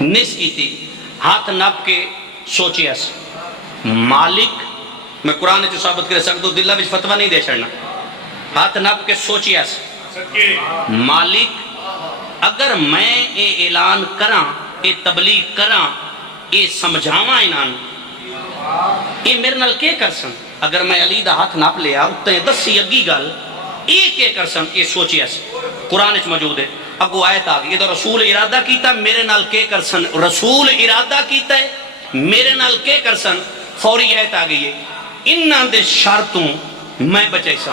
نس کیتی ہاتھ نپ کے سوچی اس مالک میں قرآن جو ثابت کرے سکتا ہوں دلہ بھی فتوہ نہیں دے چھڑنا ہاتھ نپ کے سوچی اس مالک اگر میں اے اعلان کراں اے تبلیغ کراں اے سمجھاواں انان اے میرے نال کے کر سن اگر میں علی دا ہاتھ نپ لیا اتنے دسی اگی گل اے کے کر سن اے سوچی اس قرآن اس موجود ہے اگو آیت آگئی تو رسول ارادہ کیتا میرے نال کے کر سن رسول ارادہ کیتا ہے میرے نال کے کر سن فوری آیت آگئی ہے انہاں دے شرطوں میں بچے سا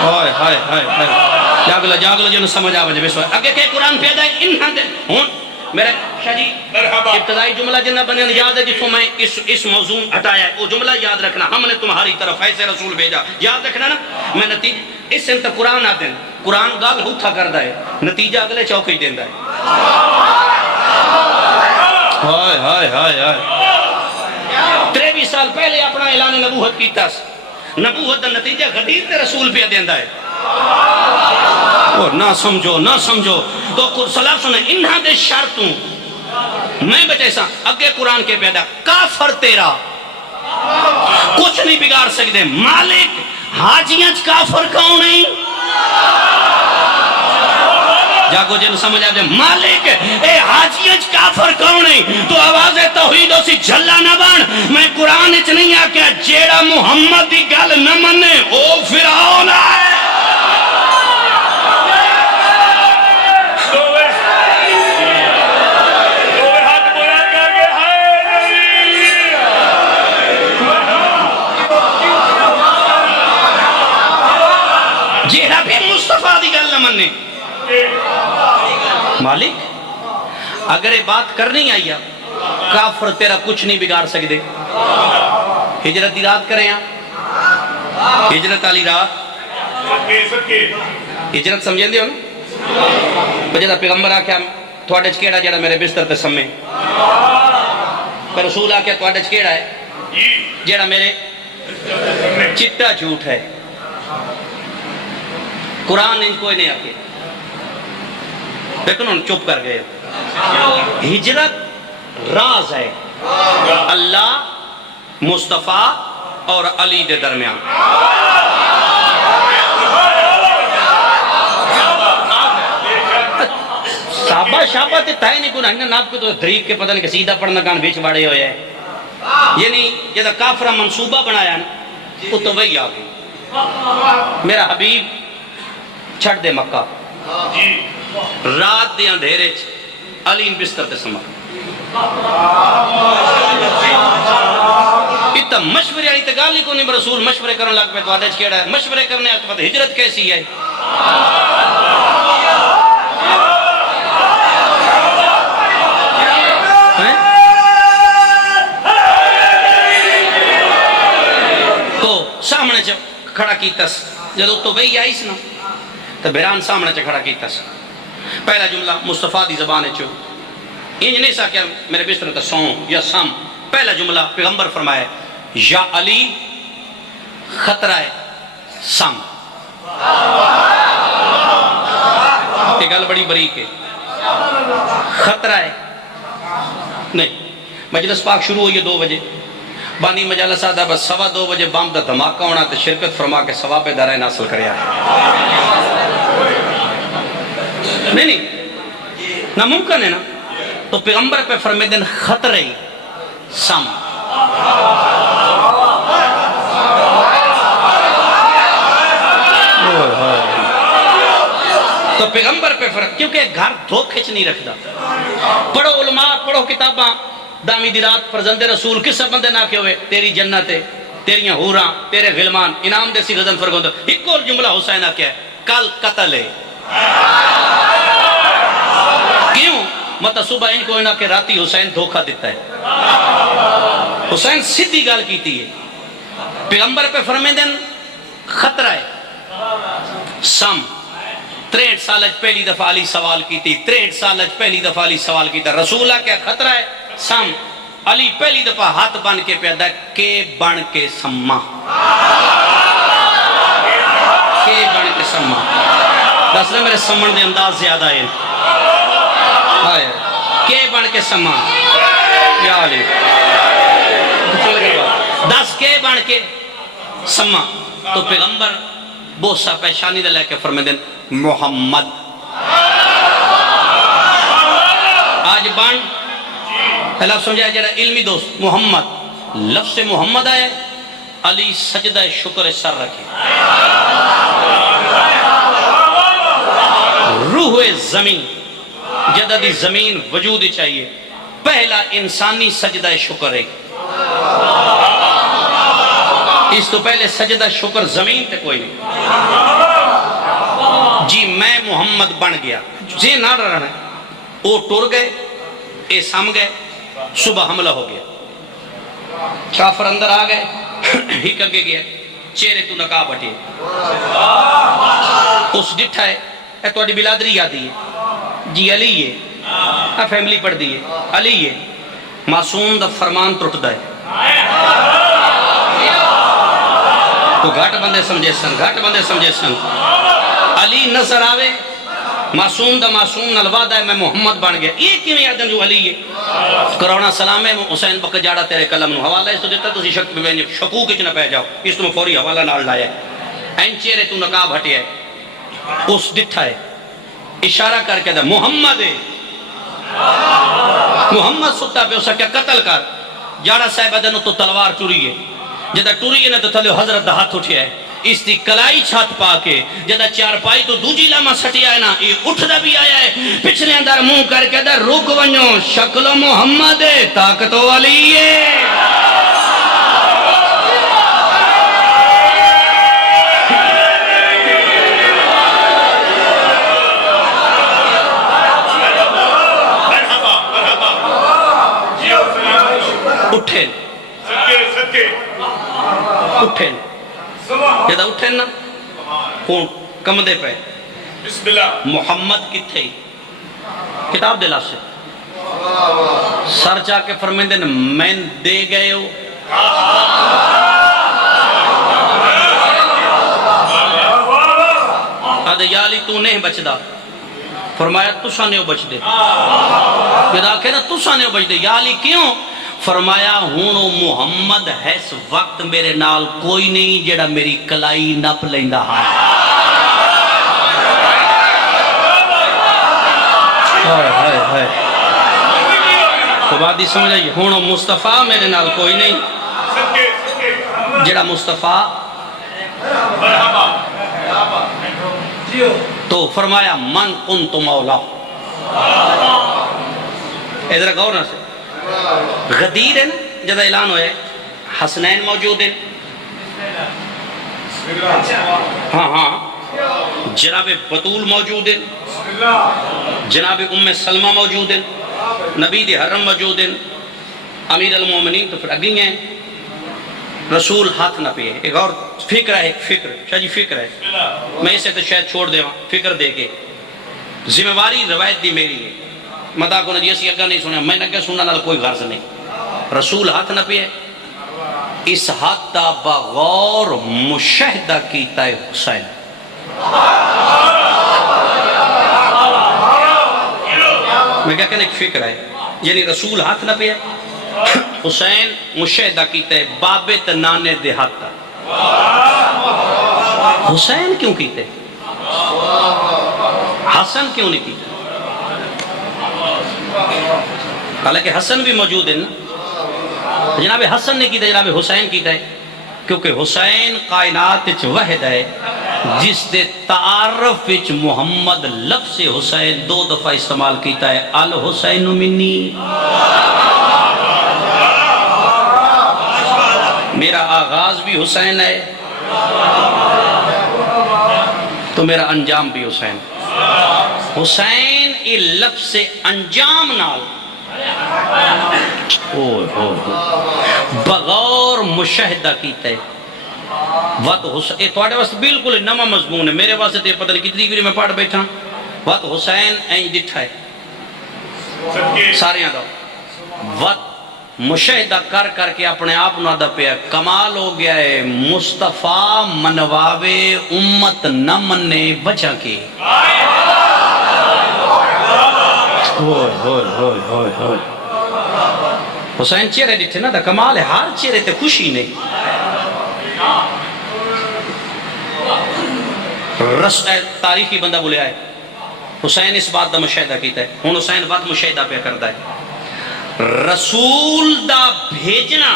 ہائے ہائے ہائے ہائے جاگلو جنہوں سمجھ آوجے بے سوائے اگے کہ قرآن پیدا ہے انہاں دے ہون میرے شاہ جی ابتدائی جملہ جنہ بنے یاد ہے جسوں میں اس موضوع ہٹایا ہے وہ جملہ یاد رکھنا ہم نے تمہاری طرف ایسے رسول بھیجا یاد رکھنا نا میں نتیجہ اس سے انتا قرآن آتے ہیں قرآن گال ہوتا کردہ ہے نتیجہ اگلے چوکے ہی دیندہ ہے ہائے ہائے ہائے ہائے 23 سال پہلے اپنا اعلان نبوت کیتا نبوت دا نتیجہ غدیر تے رسول پہ دیندہ ہے اور نہ سمجھو تو صلاح سنے انہاں دے شرطوں میں بچے سا اگے قرآن کے پیدا کافر تیرا کچھ نہیں بگاڑ سکتے مالک حاجیاں کافر کون نہیں جاگو جن سمجھ آتے مالک اے حاجیاں کافر کون نہیں تو آواز توحید اسی جھلا نہ بان میں قرآن اچ نہیں آکیا جیڑا محمد دی گل نہ منے او فرعون آئے جیڑا بھی مصطفیٰ دی گل نہ منے مالک اگر یہ بات کرنی آئی کافر تیرا کچھ نہیں بگاڑ سکتے ہجرت دی رات کریں ہجرت والی رات ہجرت سمجھیں دے ہو نا جدا پیغمبر آکھیا تھوڑے کیڑا جڑا میرے بستر تے سمے پر رسول آکھیا تھوڑے کیڑا ہے جڑا میرے چٹا جھوٹ ہے قرآن ان کوئی نہیں آکے لیکن انہوں چپ کر گئے ہجرت راز ہے اللہ مصطفیٰ اور علی دے درمیان صحابہ شابہ تے تائے نہیں گناہ ناب کو تو دریق کے پتہ نہیں کہ سیدھا پڑھنا کان بیچ باڑے ہوئے ہیں یعنی جیسا کافرہ منصوبہ بنایا نا وہ تو وہی آگئی میرا حبیب چھڑ دے مکہ رات دے اندھیرے علی بستر تے سما اتنا مشورے آئی تے گالی کو نہیں رسول مشورے کرنے لگ پہ تو آدھے کیڑا ہے مشورے کرنے آتے پتہ ہجرت کیسی ہے سامنے چ کھڑا کیتس جدو تو وہی آئی نا تو بہران سامنے چ کھڑا کیتس پہلا جملہ مصطفیٰ دی زبان چو انج نہیں سا کیا میرے بستر تے سوں یا سم پہلا جملہ پیغمبر فرمائے یا علی خطرہ ہے سم یہ گل بڑی بریک ہے خطرہ ہے نہیں مجلس پاک شروع ہوئی ہے 2 بجے بانی مجالس آدھا بس 2:15 بجے بام دا دھماکہ ہونا تو شرکت فرما کے ثواب دارین حاصل کریا نہیں ناممکن ہے نا تو پیغمبر پہ فرمیدن خطرے سم تو پیغمبر پہ فرق کیونکہ گھر دھوکھچ نہیں رکھتا پڑھو علماء پڑھو کتاباں دامی دی رات فرزند رسول کس بندے نہ کے ہوئے تیری جنت ہے تیریاں حوراں تیرے غلمان انعام دیسی غزن فرگوند ایک اور جملہ حسینہ کیا ہے کل قتل ہے کیوں مطلب صبح ان کو انہا کہ راتی حسین دھوکہ دیتا ہے حسین سیدھی گال کیتی ہے پیغمبر پہ فرمیدن خطرہ ہے سم 63 سالج پہلی دفعہ علی سوال کی تھی 63 سالج پہلی دفعہ علی سوال کی تھی رسولہ کیا خطرہ ہے سم علی پہلی دفعہ ہاتھ بن کے پیدا کے بن کے سما کے بن کے سما دس نے میرے سمن دے انداز زیادہ ہے کے بن کے سما یا علی دس کے بن کے سما تو پیغمبر بوسا پیشانی دے لے کے فرمیدن محمد آج بان لفظ سمجھا جڑا علمی دوست محمد لفظ محمد آئے علی سجدہ شکر سر رکھے روح زمین جددی زمین وجود چاہیے پہلا انسانی سجدہ شکر ہے اس تو پہلے سجدہ شکر زمین تے کوئی نہیں جی میں محمد بن گیا جی نہ رہنا ہے وہ ٹور گئے اے سم گئے صبح حملہ ہو گیا کافر اندر آ گئے ہک اگے گیا چہرے تو نقاب ہٹے اس ڈٹھا ہے اے تو اڈی بلادری یادی ہے جی علی ہے فیملی پڑھ دی ہے علی ہے معصوم دا فرمان ٹوٹ دا ہے تو گھٹ بندے سمجھے سن علی نظر آوے معصوم دا معصوم نلوادہ ہے میں محمد بن گیا یہ کیوں یادن جو علی ہے کرونا سلام ہے حسین بک جاڑا تیرے قلم نو حوالہ اس تو دیتا تو شکو کچھ نہ پہ جاؤ اس تو میں فوری حوالہ نال لایا ہے این چہرے تو نقاب ہٹیا ہے اس ڈٹھا ہے اشارہ کر کے دا محمد ہے محمد ستا پہ اسا کیا قتل کر جاڑا صاحب دنو تو تلوار ٹوری ہے جدہ ٹوری ہے نا تو تھلے حضرت دا ہاتھ اٹھیا ہے اس دی کلائی چھات پا کے جدہ چار پائی تو دوجی لاما سٹی آئے نا یہ اٹھ دا بھی آیا ہے پچھلے اندر منہ کر کے دا رک ونیو شکل محمد طاقتو علی ہے اٹھیں اٹھیں جدہ اٹھیں نا کون کم دے پہ محمد کی تھے کتاب دلا سے سر چاہ کے فرمیندے میں دے گئے ہو آدھے یا علی تو نہیں بچ دا فرمایا تُسا نہیں بچ دے جدہ آکے نا تُسا نہیں بچ دے یا علی کیوں فرمایا ہونو محمد ہے اس وقت میرے نال کوئی نہیں جڑا میری کلائی نپ لیندہ ہاں تو بات ہی سمجھ آئیے ہونو مصطفیٰ میرے نال کوئی نہیں جڑا مصطفیٰ تو فرمایا من کنت مولا ادھر گورنر سے غدیر ہے نا جدہ اعلان ہوئے حسنین موجود ہیں ہاں جناب بطول موجود ہیں، جناب ام سلمہ موجود ہیں، نبی دے حرم موجود ہیں، امیر المومنین تو پھر اگیں ہیں، رسول ہاتھ نہ پہ ہے۔ ایک اور فکر ہے، ایک فکر شاہ جی فکر ہے، میں اسے تو شاید چھوڑ دے فکر دے کے ذمہ واری روایت دی میری ہے، مدا کو نجی اسی اگا نہیں سنیا، میں نے کیا سننا نال کوئی غرض نہیں۔ رسول ہاتھ نہ پہ ہے، اس ہاتھ دا بغور مشاہدہ کیتا ہے حسین۔ میں کیا کہنے ایک فکر ہے، یعنی رسول ہاتھ نہ پہ ہے، حسین مشاہدہ کیتا ہے بابت نانے دے ہاتھ۔ حسین کیوں کیتے، حسن کیوں نہیں کیتے؟ حالانکہ حسن بھی موجود ہے نا، جناب حسن نے کیتا ہے، جناب حسین کیتا ہے، کیونکہ حسین کائنات وچ واحد ہے جس دے تعارف وچ محمد لفظ حسین 2 دفعہ استعمال کیتا ہے، الحسین منی، میرا آغاز بھی حسین ہے تو میرا انجام بھی حسین۔ حسین ای لفظ انجام نال بغور مشاہدہ کیتا ہے۔ وقت حسین یہ تھوڑے واسطے بالکل نواں مضمون ہے، میرے واسطے تو یہ پتہ نہیں کتنی بری میں پڑھ بیٹھا۔ وقت حسین این ڈٹھا ہے سارے دا وقت مشاہدہ کر کر کے اپنے آپ نہ دا پیا کمال ہو گیا ہے، مصطفیٰ منواوے امت نہ مننے بچا کے۔ حسین چہرے ڈٹھے نا دا کمال ہے، ہر چہرے تے خوشی نہیں۔ تاریخی بندہ بولیا ہے حسین اس بات دا مشاہدہ کیتا ہے، ہن حسین بات مشاہدہ پہ کرتا ہے۔ رسول دا بھیجنا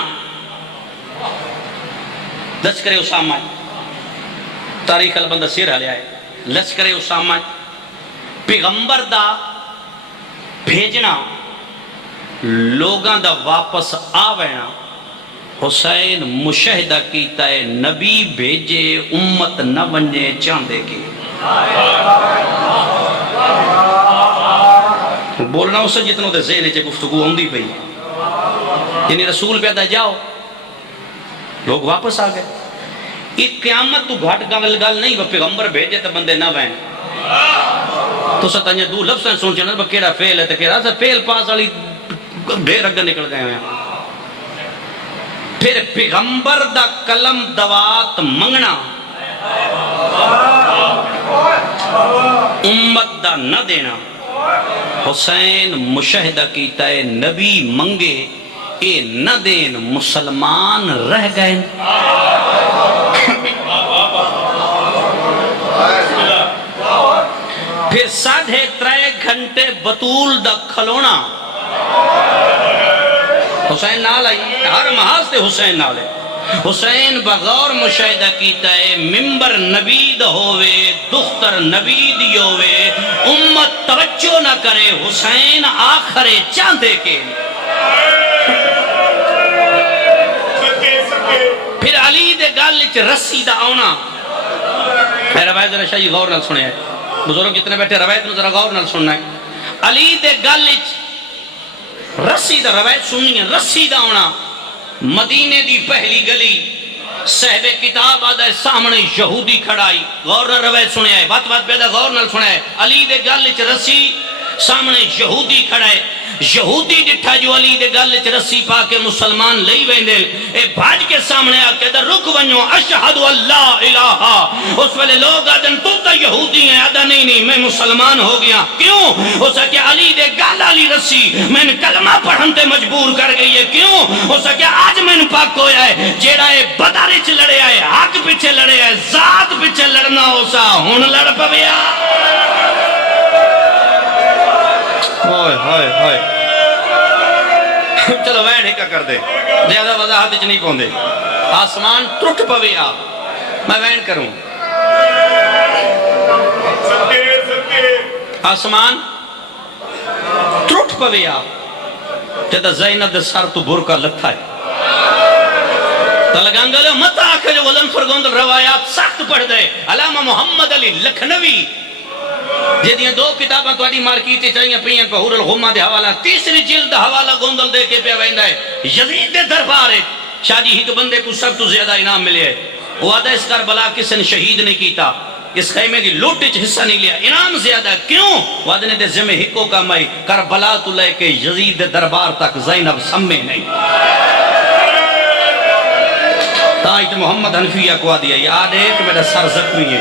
لشکر اسامہ، تاریخ البندہ سیر حالیا ہے، لشکر اسامہ پیغمبر دا بھیجنا، لوگاں دا واپس آوینا، حسین مشاہدہ کیتا ہے نبی بھیجے امت نہ بننے چاندے کی۔ بولنا اسے جتنوں دے ذہن چے گفتگو ہوندی پئی، یعنی رسول پیدا جاؤ لوگ واپس آ گئے۔ ایک قیامت تو گھٹ گل نہیں، وہ پیغمبر بھیجے تو بندے نہ بین تو ستانیہ دو لفظ سوچے نا کیڑا فیل ہے تو کیڑا سا فیل پاس والی ڈھیر اگے نکل گئے ہیں۔ پھر پیغمبر دا کلم دوات منگنا، امت دا نہ دینا۔ حسین مشاہدہ کیتا ہے نبی منگے اے نہ دین مسلمان رہ گئے۔ پھر 3.5 گھنٹے بطول دا کھلونا، حسین نال آئی، ہر محاذ سے حسین نال ہے۔ حسین بغور مشاہدہ کیتا ہے ممبر نبی دا ہوئے، دختر نبی دی ہوئے، امت توجہ نہ کرے، حسین آخر چاندے کے۔ پھر علی دے گالچ رسی دا آنا، میں روایت ذرا شاہی غور نال سنے ہے، بزرگ جتنے بیٹھے روایت میں ذرا غور نال سننا ہے۔ علی دے گالچ رسی دا، روایت سننی ہے، رسی دا آنا، مدینے دی پہلی گلی، صحب کتاب آدھا ہے سامنے یہودی کھڑائی، غور نال روایت سنے ہے، بات پیدا غور نال سنے ہے۔ علی دے گالچ رسی، سامنے یہودی کھڑائے، یہودی ڈٹھا جو علی دے گل چ رسی پا کے مسلمان لئی ویندے، اے بھاج کے سامنے آ کے رک ونجو اشہد اللہ الہ۔ اس ویلے لوگ آدن تو تا یہودی ہیں، آدھا نہیں میں مسلمان ہو گیا۔ کیوں؟ ہو سکے علی دے گل علی رسی میں نے کلمہ پڑھن تے مجبور کر گئی ہے۔ کیوں؟ ہو سکے آج میں نے پاک ہویا ہے، جیڑا اے بدارے چ لڑے آئے، حق پیچھے لڑے آئے، ذات پیچھے لڑنا ہو سا ہن لڑ پویا۔ ہائے چلو وین ہی کا کر دے، زیادہ وضاحت اچ نہیں پوندے، آسمان ٹوٹ پوے آ، میں وین کروں، آسمان ٹوٹ پوے آ، جدہ زینب دے سر تو برکا لتھا ہے، تلگنگل مت آکھے جو ولن فرگوند روایات سخت پڑھ دے علامہ محمد علی لکھنوی جدیاں دو کتاباں تو اڈی مارکیٹ چاہیے پہین پہ حور الغمہ دے حوالہ تیسری جلد حوالہ گوندل دے کے پہ ویندا ہے یزید دے دربار ہے شاہ جی ایک بندے کو سب تو زیادہ انعام ملے ہے وہ آدھا اس کربلا کسی نے شہید نہیں کیتا اس خیمے دی لوٹے چھ حصہ نہیں لیا انعام زیادہ ہے کیوں وہ آدھنے دے ذمہ ہکو کا مائی کربلا تو لے کے یزید دے دربار تک زینب سمے نہیں تائیت محمد حنفیہ کو آدھیا یاد ہے کہ میرا سر زخمی ہے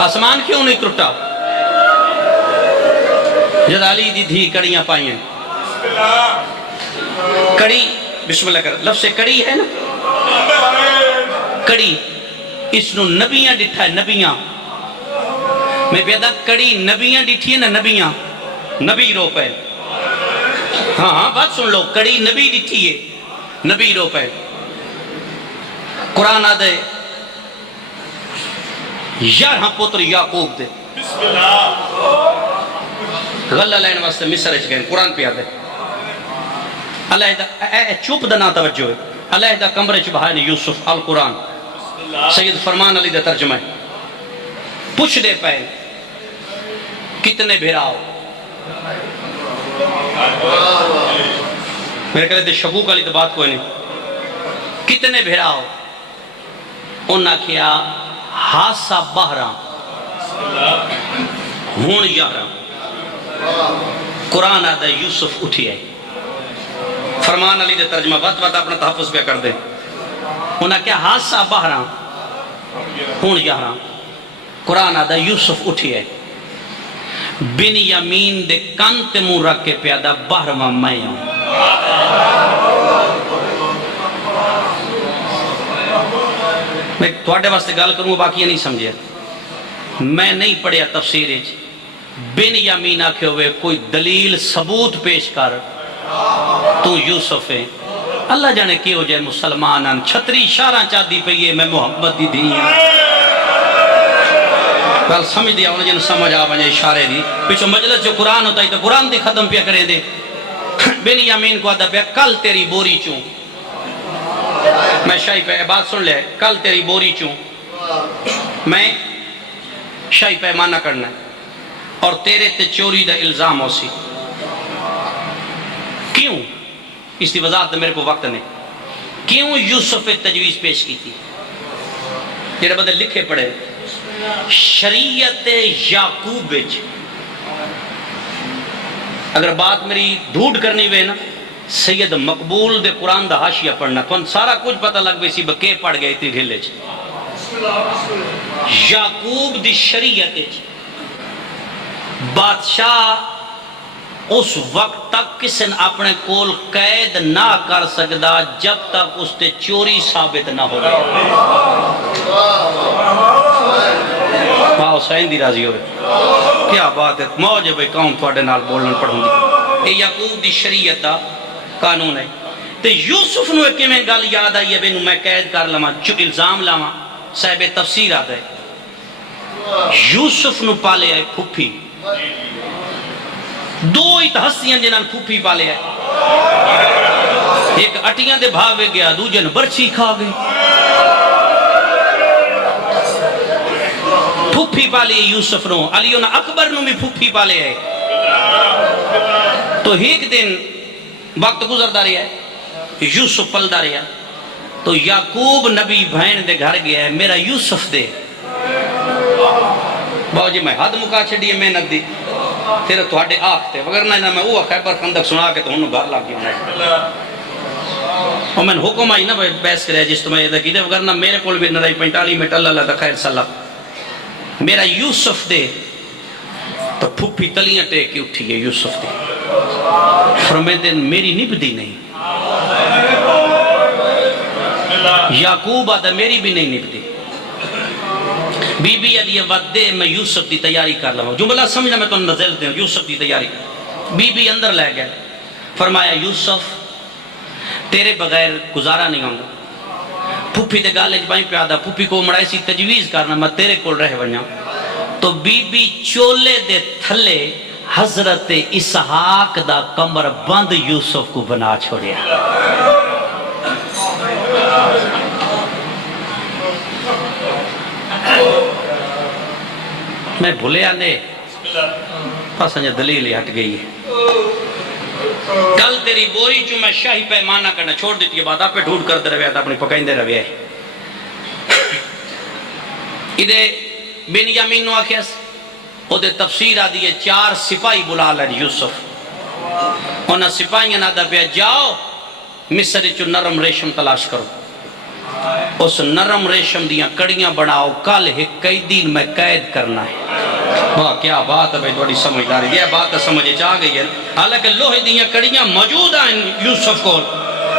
آسمان کیوں نہیں ٹوٹا جد علی دی دھی کڑیاں پائی ہیں کڑی بسم اللہ کر لفظ کڑی ہے نا کڑی اس نو نبیاں ڈٹھا ہے نبیاں میں پیدا کڑی نبیاں ڈٹھی ہے نا نبیاں نبی رو پہ ہاں ہاں بات سن لو کڑی نبی ڈٹھی ہے نبی رو پہ قرآن آدھے یارہاں پوتر یعقوب دے غلہ لین واسطے مصر اچ گئے قرآن پہ آدھے علیہدہ چوپ دنا توجہ ہے علیہدہ کمرے چ بہائے یوسف القرآن سید فرمان علی دا ترجمہ ہے پوچھ دے پہ کتنے بھیراؤ میرے کہتے شکوک علی دا بات کوئی نہیں کتنے بھیراؤ انہاں کیا ہاسا بہران ہون یاران قرآن آدھا یوسف اٹھی ہے فرمان علی دے ترجمہ بات اپنا تحفظ پہ کر دے انہاں کیا ہاسا بہران ہون یاران قرآن آدھا یوسف اٹھی ہے بن یمین دے کانت منہ رکھ کے پیادہ بہرمہ میں ہوں میں تھوڑے واسطے گال کروں باقی نہیں سمجھے میں نہیں پڑھیا تفسیر بن یمین آکھے ہوئے کوئی دلیل ثبوت پیش کر تو یوسف ہے اللہ جانے کی ہو جائے مسلمانان چھتری اشارہ چاہتی پہ میں محمد دی دھی ہیں کل سمجھ دیا انہیں جن سمجھ آوانجے اشارے دی پیچھو مجلس جو قرآن ہوتا ہے تو قرآن دی ختم پیا کریں دے بن یمین کو آدھا پیا کل تیری بوری چوں میں شاہی پہ بات سن لے کل تیری بوری چوں میں شاہی پہ مانا کرنا ہے اور تیرے تے چوری دا الزام ہو سی کیوں اس دی وضاحت میرے کو وقت نہیں کیوں یوسف تجویز پیش کی تھی جیڑے بدے لکھے پڑے شریعت یعقوب وچ اگر بات میری ڈھونڈ کرنی ہوئے نا سید مقبول دے قرآن دا حاشیہ پڑھنا تو سارا کچھ پتہ لگ بے سی بکے پڑھ گئے تھی گھلے چ یعقوب دی شریعت بادشاہ اس وقت تک کسی نے اپنے کول قید نہ کر سکتا جب تک اس تے چوری ثابت نہ ہو گیا ماں حسین دی راضی ہوئے کیا بات ہے موجہ بھئی کون تھوڑے نال بولن پڑھوں دی یہ یعقوب دی شریعت دا قانون ہے تو یوسف نو ایک میں گل یاد آئی ہے بینو میں قید کر لما جو الزام لما صاحب تفسیر آتا ہے یوسف نو پالے آئے پھوپھی دو ایت ہستیاں جنہاں پھوپھی پالے آئے ایک اٹیاں دے بھاوے گیا دو جن برچی کھا گئی پھوپھی پالے یوسف نو علیون اکبر نو بھی پھوپھی پالے آئے تو ایک دن وقت گزر داری ہے یوسف پل داری ہے تو یعقوب نبی بہن دے گھر گیا ہے میرا یوسف دے باو جی میں حد مکا چھڑی ہے محنت دی تیرے تو ہاڑے آخ تے وگرنہ میں اوہ خیبر خندق سنا کے تو انہوں گھر لاگ گیا اور میں حکم آئی نا بیس کرے جس تو میں یہ دکی دے وگرنہ میرے کول بھی نرائی 45 منٹ اللہ اللہ خیر صلاح میرا یوسف دے تو پھوپھی تلیاں ٹیک کی اٹھی ہے یوسف دے فرمائے دن میری نبدی نہیں یعقوب آدھا میری بھی نہیں نبدی بی بی علی ودے میں یوسف دی تیاری کر لوں جملہ سمجھنا میں تو نزل دیں یوسف دی تیاری بی بی اندر لے گئے فرمایا یوسف تیرے بغیر گزارا نہیں ہوں گا پھوپھی دے گالے جبائیں پیادا پھوپھی کو مڑائی سی تجویز کرنا میں تیرے کول رہ ونیا تو بی بی چولے دے تھلے حضرت اسحاق دا کمر بند یوسف کو بنا چھوڑیا. میں بھولے آنے پاس انجا دلیل ہٹ گئی ہے. کل تیری بوری چو میں شاہی پیمانہ کرنا چھوڑ دیتی ہے، بعد آپ پہ ڈھونڈ کر دے رویا تھا، اپنی پکائیں دے رویا ہے. ادھے بن یامین نو آکھیس او دے تفسیر آدھی ہے 4 سپاہی بلا لیں یوسف. انہا سپاہیاں نہ دا پیا جاؤ مصر چو نرم ریشم تلاش کرو، اس نرم ریشم دیاں کڑیاں بناؤ، کل ایک کئی دن میں قید کرنا ہے. واہ کیا بات ہے بھائی، تھوڑی سمجھداری یہ بات سمجھے چاہ گئی ہے. حالانکہ لوہے دیاں کڑیاں موجود ہیں یوسف کو،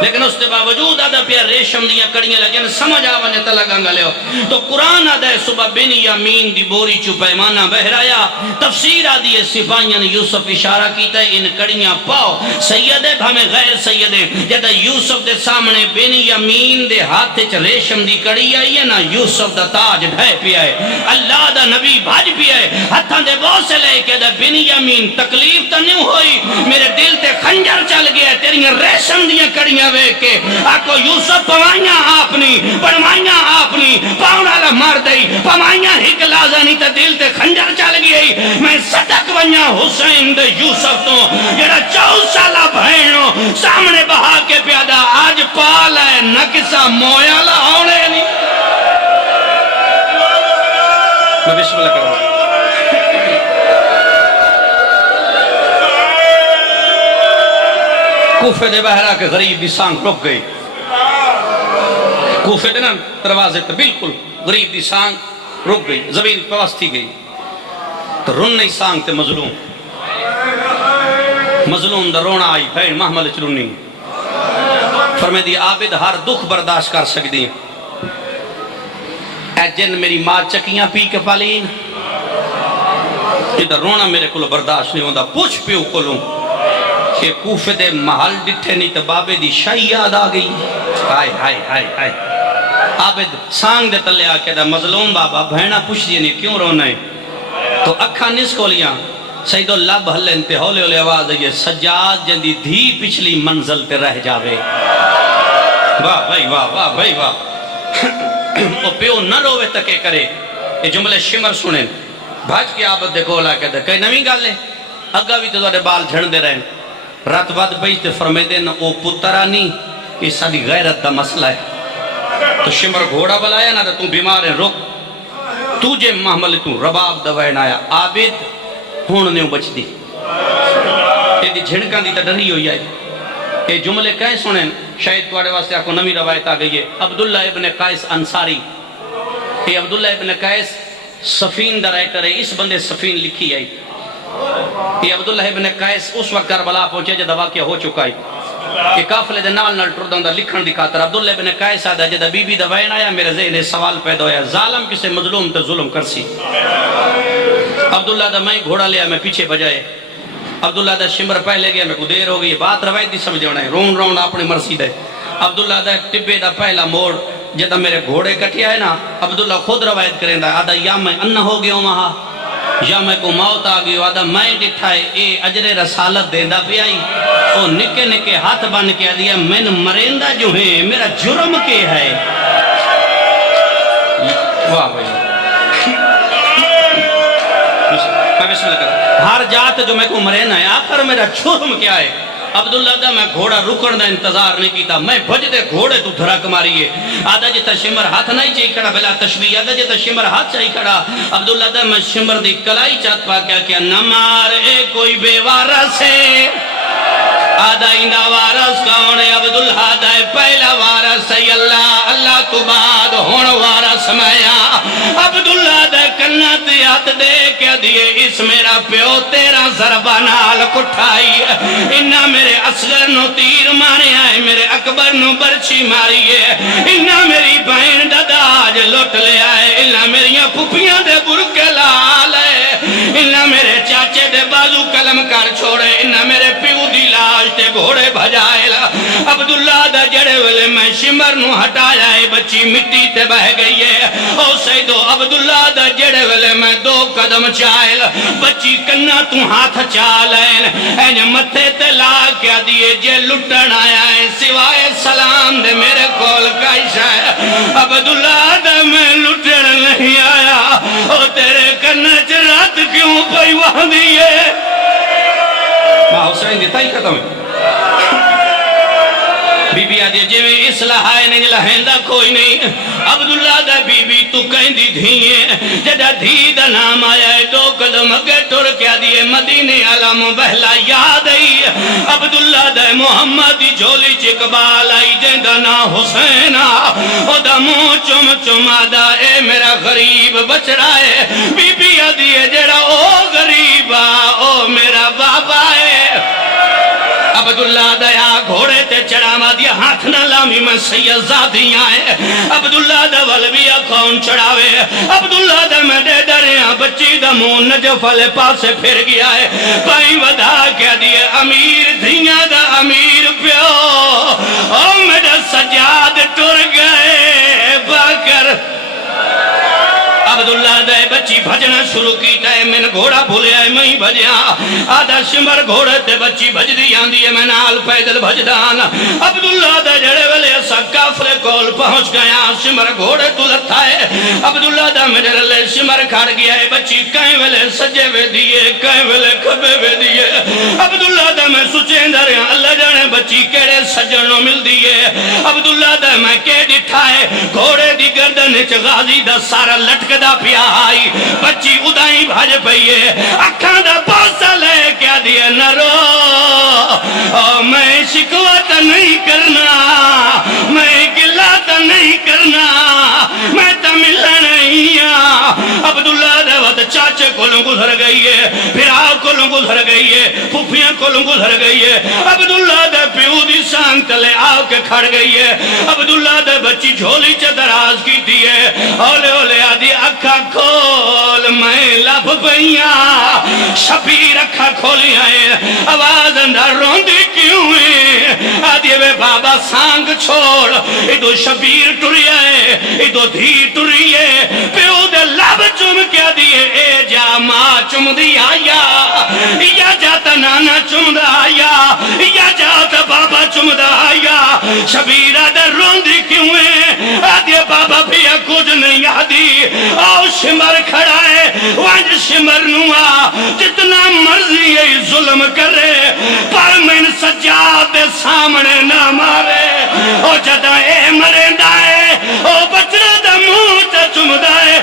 لیکن اس کے باوجود آدھا پیا ریشم دیاں کڑیاں لگیں سمجھ آوانے تلگاں گا لیو. تو قرآن آدھا ہے صبح بن یامین دی بوری چو پیمانہ بہرایا. تفسیر آدھی ہے سپاہیاں نے یوسف اشارہ کیتا ہے ان کڑیاں پاؤ سیدے بھامے غیر سیدے. جدہ یوسف دے سامنے بن یامین دے ہاتھ چ ریشم دی کڑی آئی ہے نا، یوسف دا تاج ڈھائے پیا ہے، اللہ دا نبی بھاج پیا ہے. ہتھاں دے بہت سے لے کے دا بن یامین تکلیف تا نہیں ہوئی، میرے دل تے خنجر چل گیا تیریاں ریشم دیاں کڑیاں ویک کے. آکو یوسف پوائیاں آپنی بڑوائیاں آپنی پاؤنالا مار دئی، پوائیاں ہک لازانی تا دل تے خنجر چل گئی. میں صدق ونیا حسین دے یوسف تو جڑا 4 سالہ بھینو سامنے بہا کے پیادا آج پال ہے نہ کسا مویالا ہونے نہیں. میں بسم اللہ کروں. کوفے دے بہرہ کے غریب دی سانگ رک گئی. کوفے دے نا دروازے تے بالکل غریب دی سانگ رک گئی، زمین پوستی گئی. تو رن نہیں سانگ تے مظلوم دا رونا آئی بھین محمل چرونی. فرمے دی عابد ہر دکھ برداشت کر سکتی ہیں، اے جن میری ماں چکیاں پی کے پالین، ادھر رونا میرے کو برداشت نہیں ہوندہ. پوچھ پیو کولوں کہ کوفے دے محل ڈٹھے نہیں تو بابے دی شاہی یاد آ گئی. ہائے ہائے ہائے ہائے. عابد سانگ دے تلے آکے دا مظلوم بابا بہنہ پوچھ دیئے نہیں کیوں رونا ہے. تو اکھا نس کو لیاں سیدو لب ہلن تے ہولے ہولے آواز ہے سجاد جندی دھی پچھلی منزل تے رہ جاوے. واہ بھائی واہ واہ بھائی واہ. او پیو نہ روے تکے کرے. یہ جملے شمر سنیں بھاج کے عابد دے کولا کے دے کئی نویں گالے اگا بھی تو دے بال جھڑ دے رہے. رات بعد بیجتے فرمے دینا او پترانی یہ ساری غیرت دا مسئلہ ہے. تو شمر گھوڑا بلایا نا تو بیمار ہے رک تجھے محمل تو رباب دوائن آیا. عابد ہون نے بچ دی یہ دی جھڑکان دی تا ڈری ہوئی آئی. یہ جملے کہیں سنیں شاید توڑے واسطے آپ کو نمی روایت آ گئی ہے. عبداللہ ابن قائس انصاری، یہ عبداللہ ابن قائس سفین دا رائٹر ہے، اس بندے سفین لکھی آئی. یہ عبداللہ ابن قائس اس وقت کربلا پہنچے جدہ واقعہ ہو چکا ہے. یہ قافلے دے نال نال ٹردوں دا لکھن دی خاطر عبداللہ ابن قائس آدھا جدہ بی بی دا وین آیا میرے ذہن سوال پیدا ہویا ظالم کسے مظلوم تے ظلم کرسی. عبداللہ دا میں گھوڑا لیا میں پیچھے بجائے. عبداللہ دا شمر پہلے گیا میں کو دیر ہو گئی. بات روایت دی سمجھے ہونا ہے رون اپنی مرسی دے. عبداللہ دا ٹبے دا پہلا موڑ جدہ میرے گھوڑے کٹیا ہے نا عبداللہ خود روایت کریں دا آدھا یا میں انہ ہو گیا ہوں وہاں یا میں کو موت آ گئی. آدھا میں ڈٹھائے اے اجر رسالت دیندہ پہ آئی. او نکے نکے ہاتھ بن کے دیا میں مرندہ جو ہیں میرا جرم کے ہے. واہ بھائی بسم اللہ کر. ہر جات جو میں کو مرین ہے آخر میرا جرم کیا ہے. عبداللہ دا میں گھوڑا رکن دا انتظار نہیں کیتا میں بھج دے گھوڑے تو دھرک ماریے. آدھا جتا شمر ہاتھ نہیں چاہی کھڑا بلا تشبیح. آدھا جتا شمر ہاتھ چاہی کھڑا. عبداللہ دا میں شمر دی کلائی چاہت پا کیا نہ مارے کوئی بے وارث ہے. آدھا اندہ وارث کون ہے؟ عبداللہ دا پہلا وارث ہے اللہ. اللہ تو بعد ہون وارث میا. عبداللہ دا کنہ دیات دے کے دیئے اس میرا پیو تیرا ضربہ نال کٹھائی. انہا میرے اصغر نو تیر مارے آئے میرے اکبر نو برچی ماری ہے. انہا میری بہن داداج لوٹ لے آئے. انہا میری پھپیاں دے برکے لال ہے. انہا میرے چاچے دے بازو قلم کر چھوڑے. انہا میرے پیو دی لاش تے گھوڑے بھجائے. عبداللہ دا جڑ جڑے ویلے میں شمر نو ہٹایا ہے بچی مٹی تے بہ گئی ہے او سیدو عبداللہ دا جڑے ویلے میں 2 قدم چائل بچی کنا تو ہاتھ چالین این متھے تے لا کیا دیئے جے لٹن آیا ہے سوائے سلام دے میرے کول کائشہ ہے عبداللہ دا میں لٹن نہیں آیا او تیرے کنا چرات کیوں پئی وہاں دیئے ماں حسین دیتا ہی ختم ہے بی بی آدھے جی میں اصلاح ہے نہیں لہندہ کوئی نہیں عبداللہ دا بی بی تو کہیں دی دھیئے جدہ دھی دا نام آیا ہے 2 قدم اگے ٹر کیا دیئے مدینہ علم بہلا یاد آئی عبداللہ دا محمد دی جھولی چکبال آئی جندہ نا حسینہ او دا منہ چم چم آدھا اے میرا غریب بچ رہا ہے بی بی آدھے جڑا او غریبا او میرا بابا ہے عبداللہ دیا گھوڑے تے چڑھاوا دیا ہاتھ نہ لامی میں سید زادی آئے عبداللہ دا ولویہ کون چڑھاوے عبداللہ دا میں دے دریا بچی دا مون نجف والے پاسے پھر گیا ہے پائیں ودا کیا دیئے امیر دھیاں دا امیر پیو او میرا سجاد ٹر گئے باکر عبداللہ دے بچی بھجنا شروع کیتا ہے میں گھوڑا بھولے آئے میں ہی بھجیا آدھا شمر گھوڑے تے بچی بھج دی آندی ہے میں نال پیدل بھجدان عبداللہ دے جڑے ویلے ایسا کافرے کول پہنچ گیا شمر گھوڑے تو لتھا ہے عبداللہ دا میرے لے شمر کھڑ گیا ہے بچی کہیں ویلے سجے وے دیئے کہیں ویلے کھبے وے دیئے عبداللہ دا میں سچیں در اللہ جانے بچی کیڑے سجنوں مل دیئے عبداللہ دا میں کے ڈٹھا ہے گھوڑے دی گردن چ غازی دا سارا لٹک دا پیا آئی بچی ادائیں بھاج پئیے اکھاں دا پاسا لے کیا دیا نہ رو میں شکوت نہیں کرنا میں گلات نہیں کرنا میں تمل نہیں عبداللہ دوت چاچے کولوں گزر گئی ہے پھرا کولوں گزر گئی ہے پھوپیاں کولوں گزر گئی ہے عبداللہ دے پیو دی سانگ تلے آو کے کھڑ گئی ہے عبداللہ دے بچی جھولی چے دراز کی دیئے اولے اولے آدھی اکھا کھول میں لب پئیاں شبیر اکھا کھولی آئے آواز اندر روندی کیوں ہے آدھی وے بابا سانگ چھوڑ ادو شبیر ٹری آئے ادو دھی ٹری ہے پیو دے لب چم کیا دیئے اے جا ماں چم دی آیا یا جاتا نانا چم دا آیا یا جاتا بابا چم دا آیا شبیرہ دے روندی کیوں ہے آدھی بابا بھی کچھ نہیں آدھی آؤ شمر کھڑا ہے وانج شمر نوا جتنا مرضی ہے ظلم کرے پر من سجاد سامنے نہ مارے او جدا اے مرے دائے او بچنا دا موت چم دائے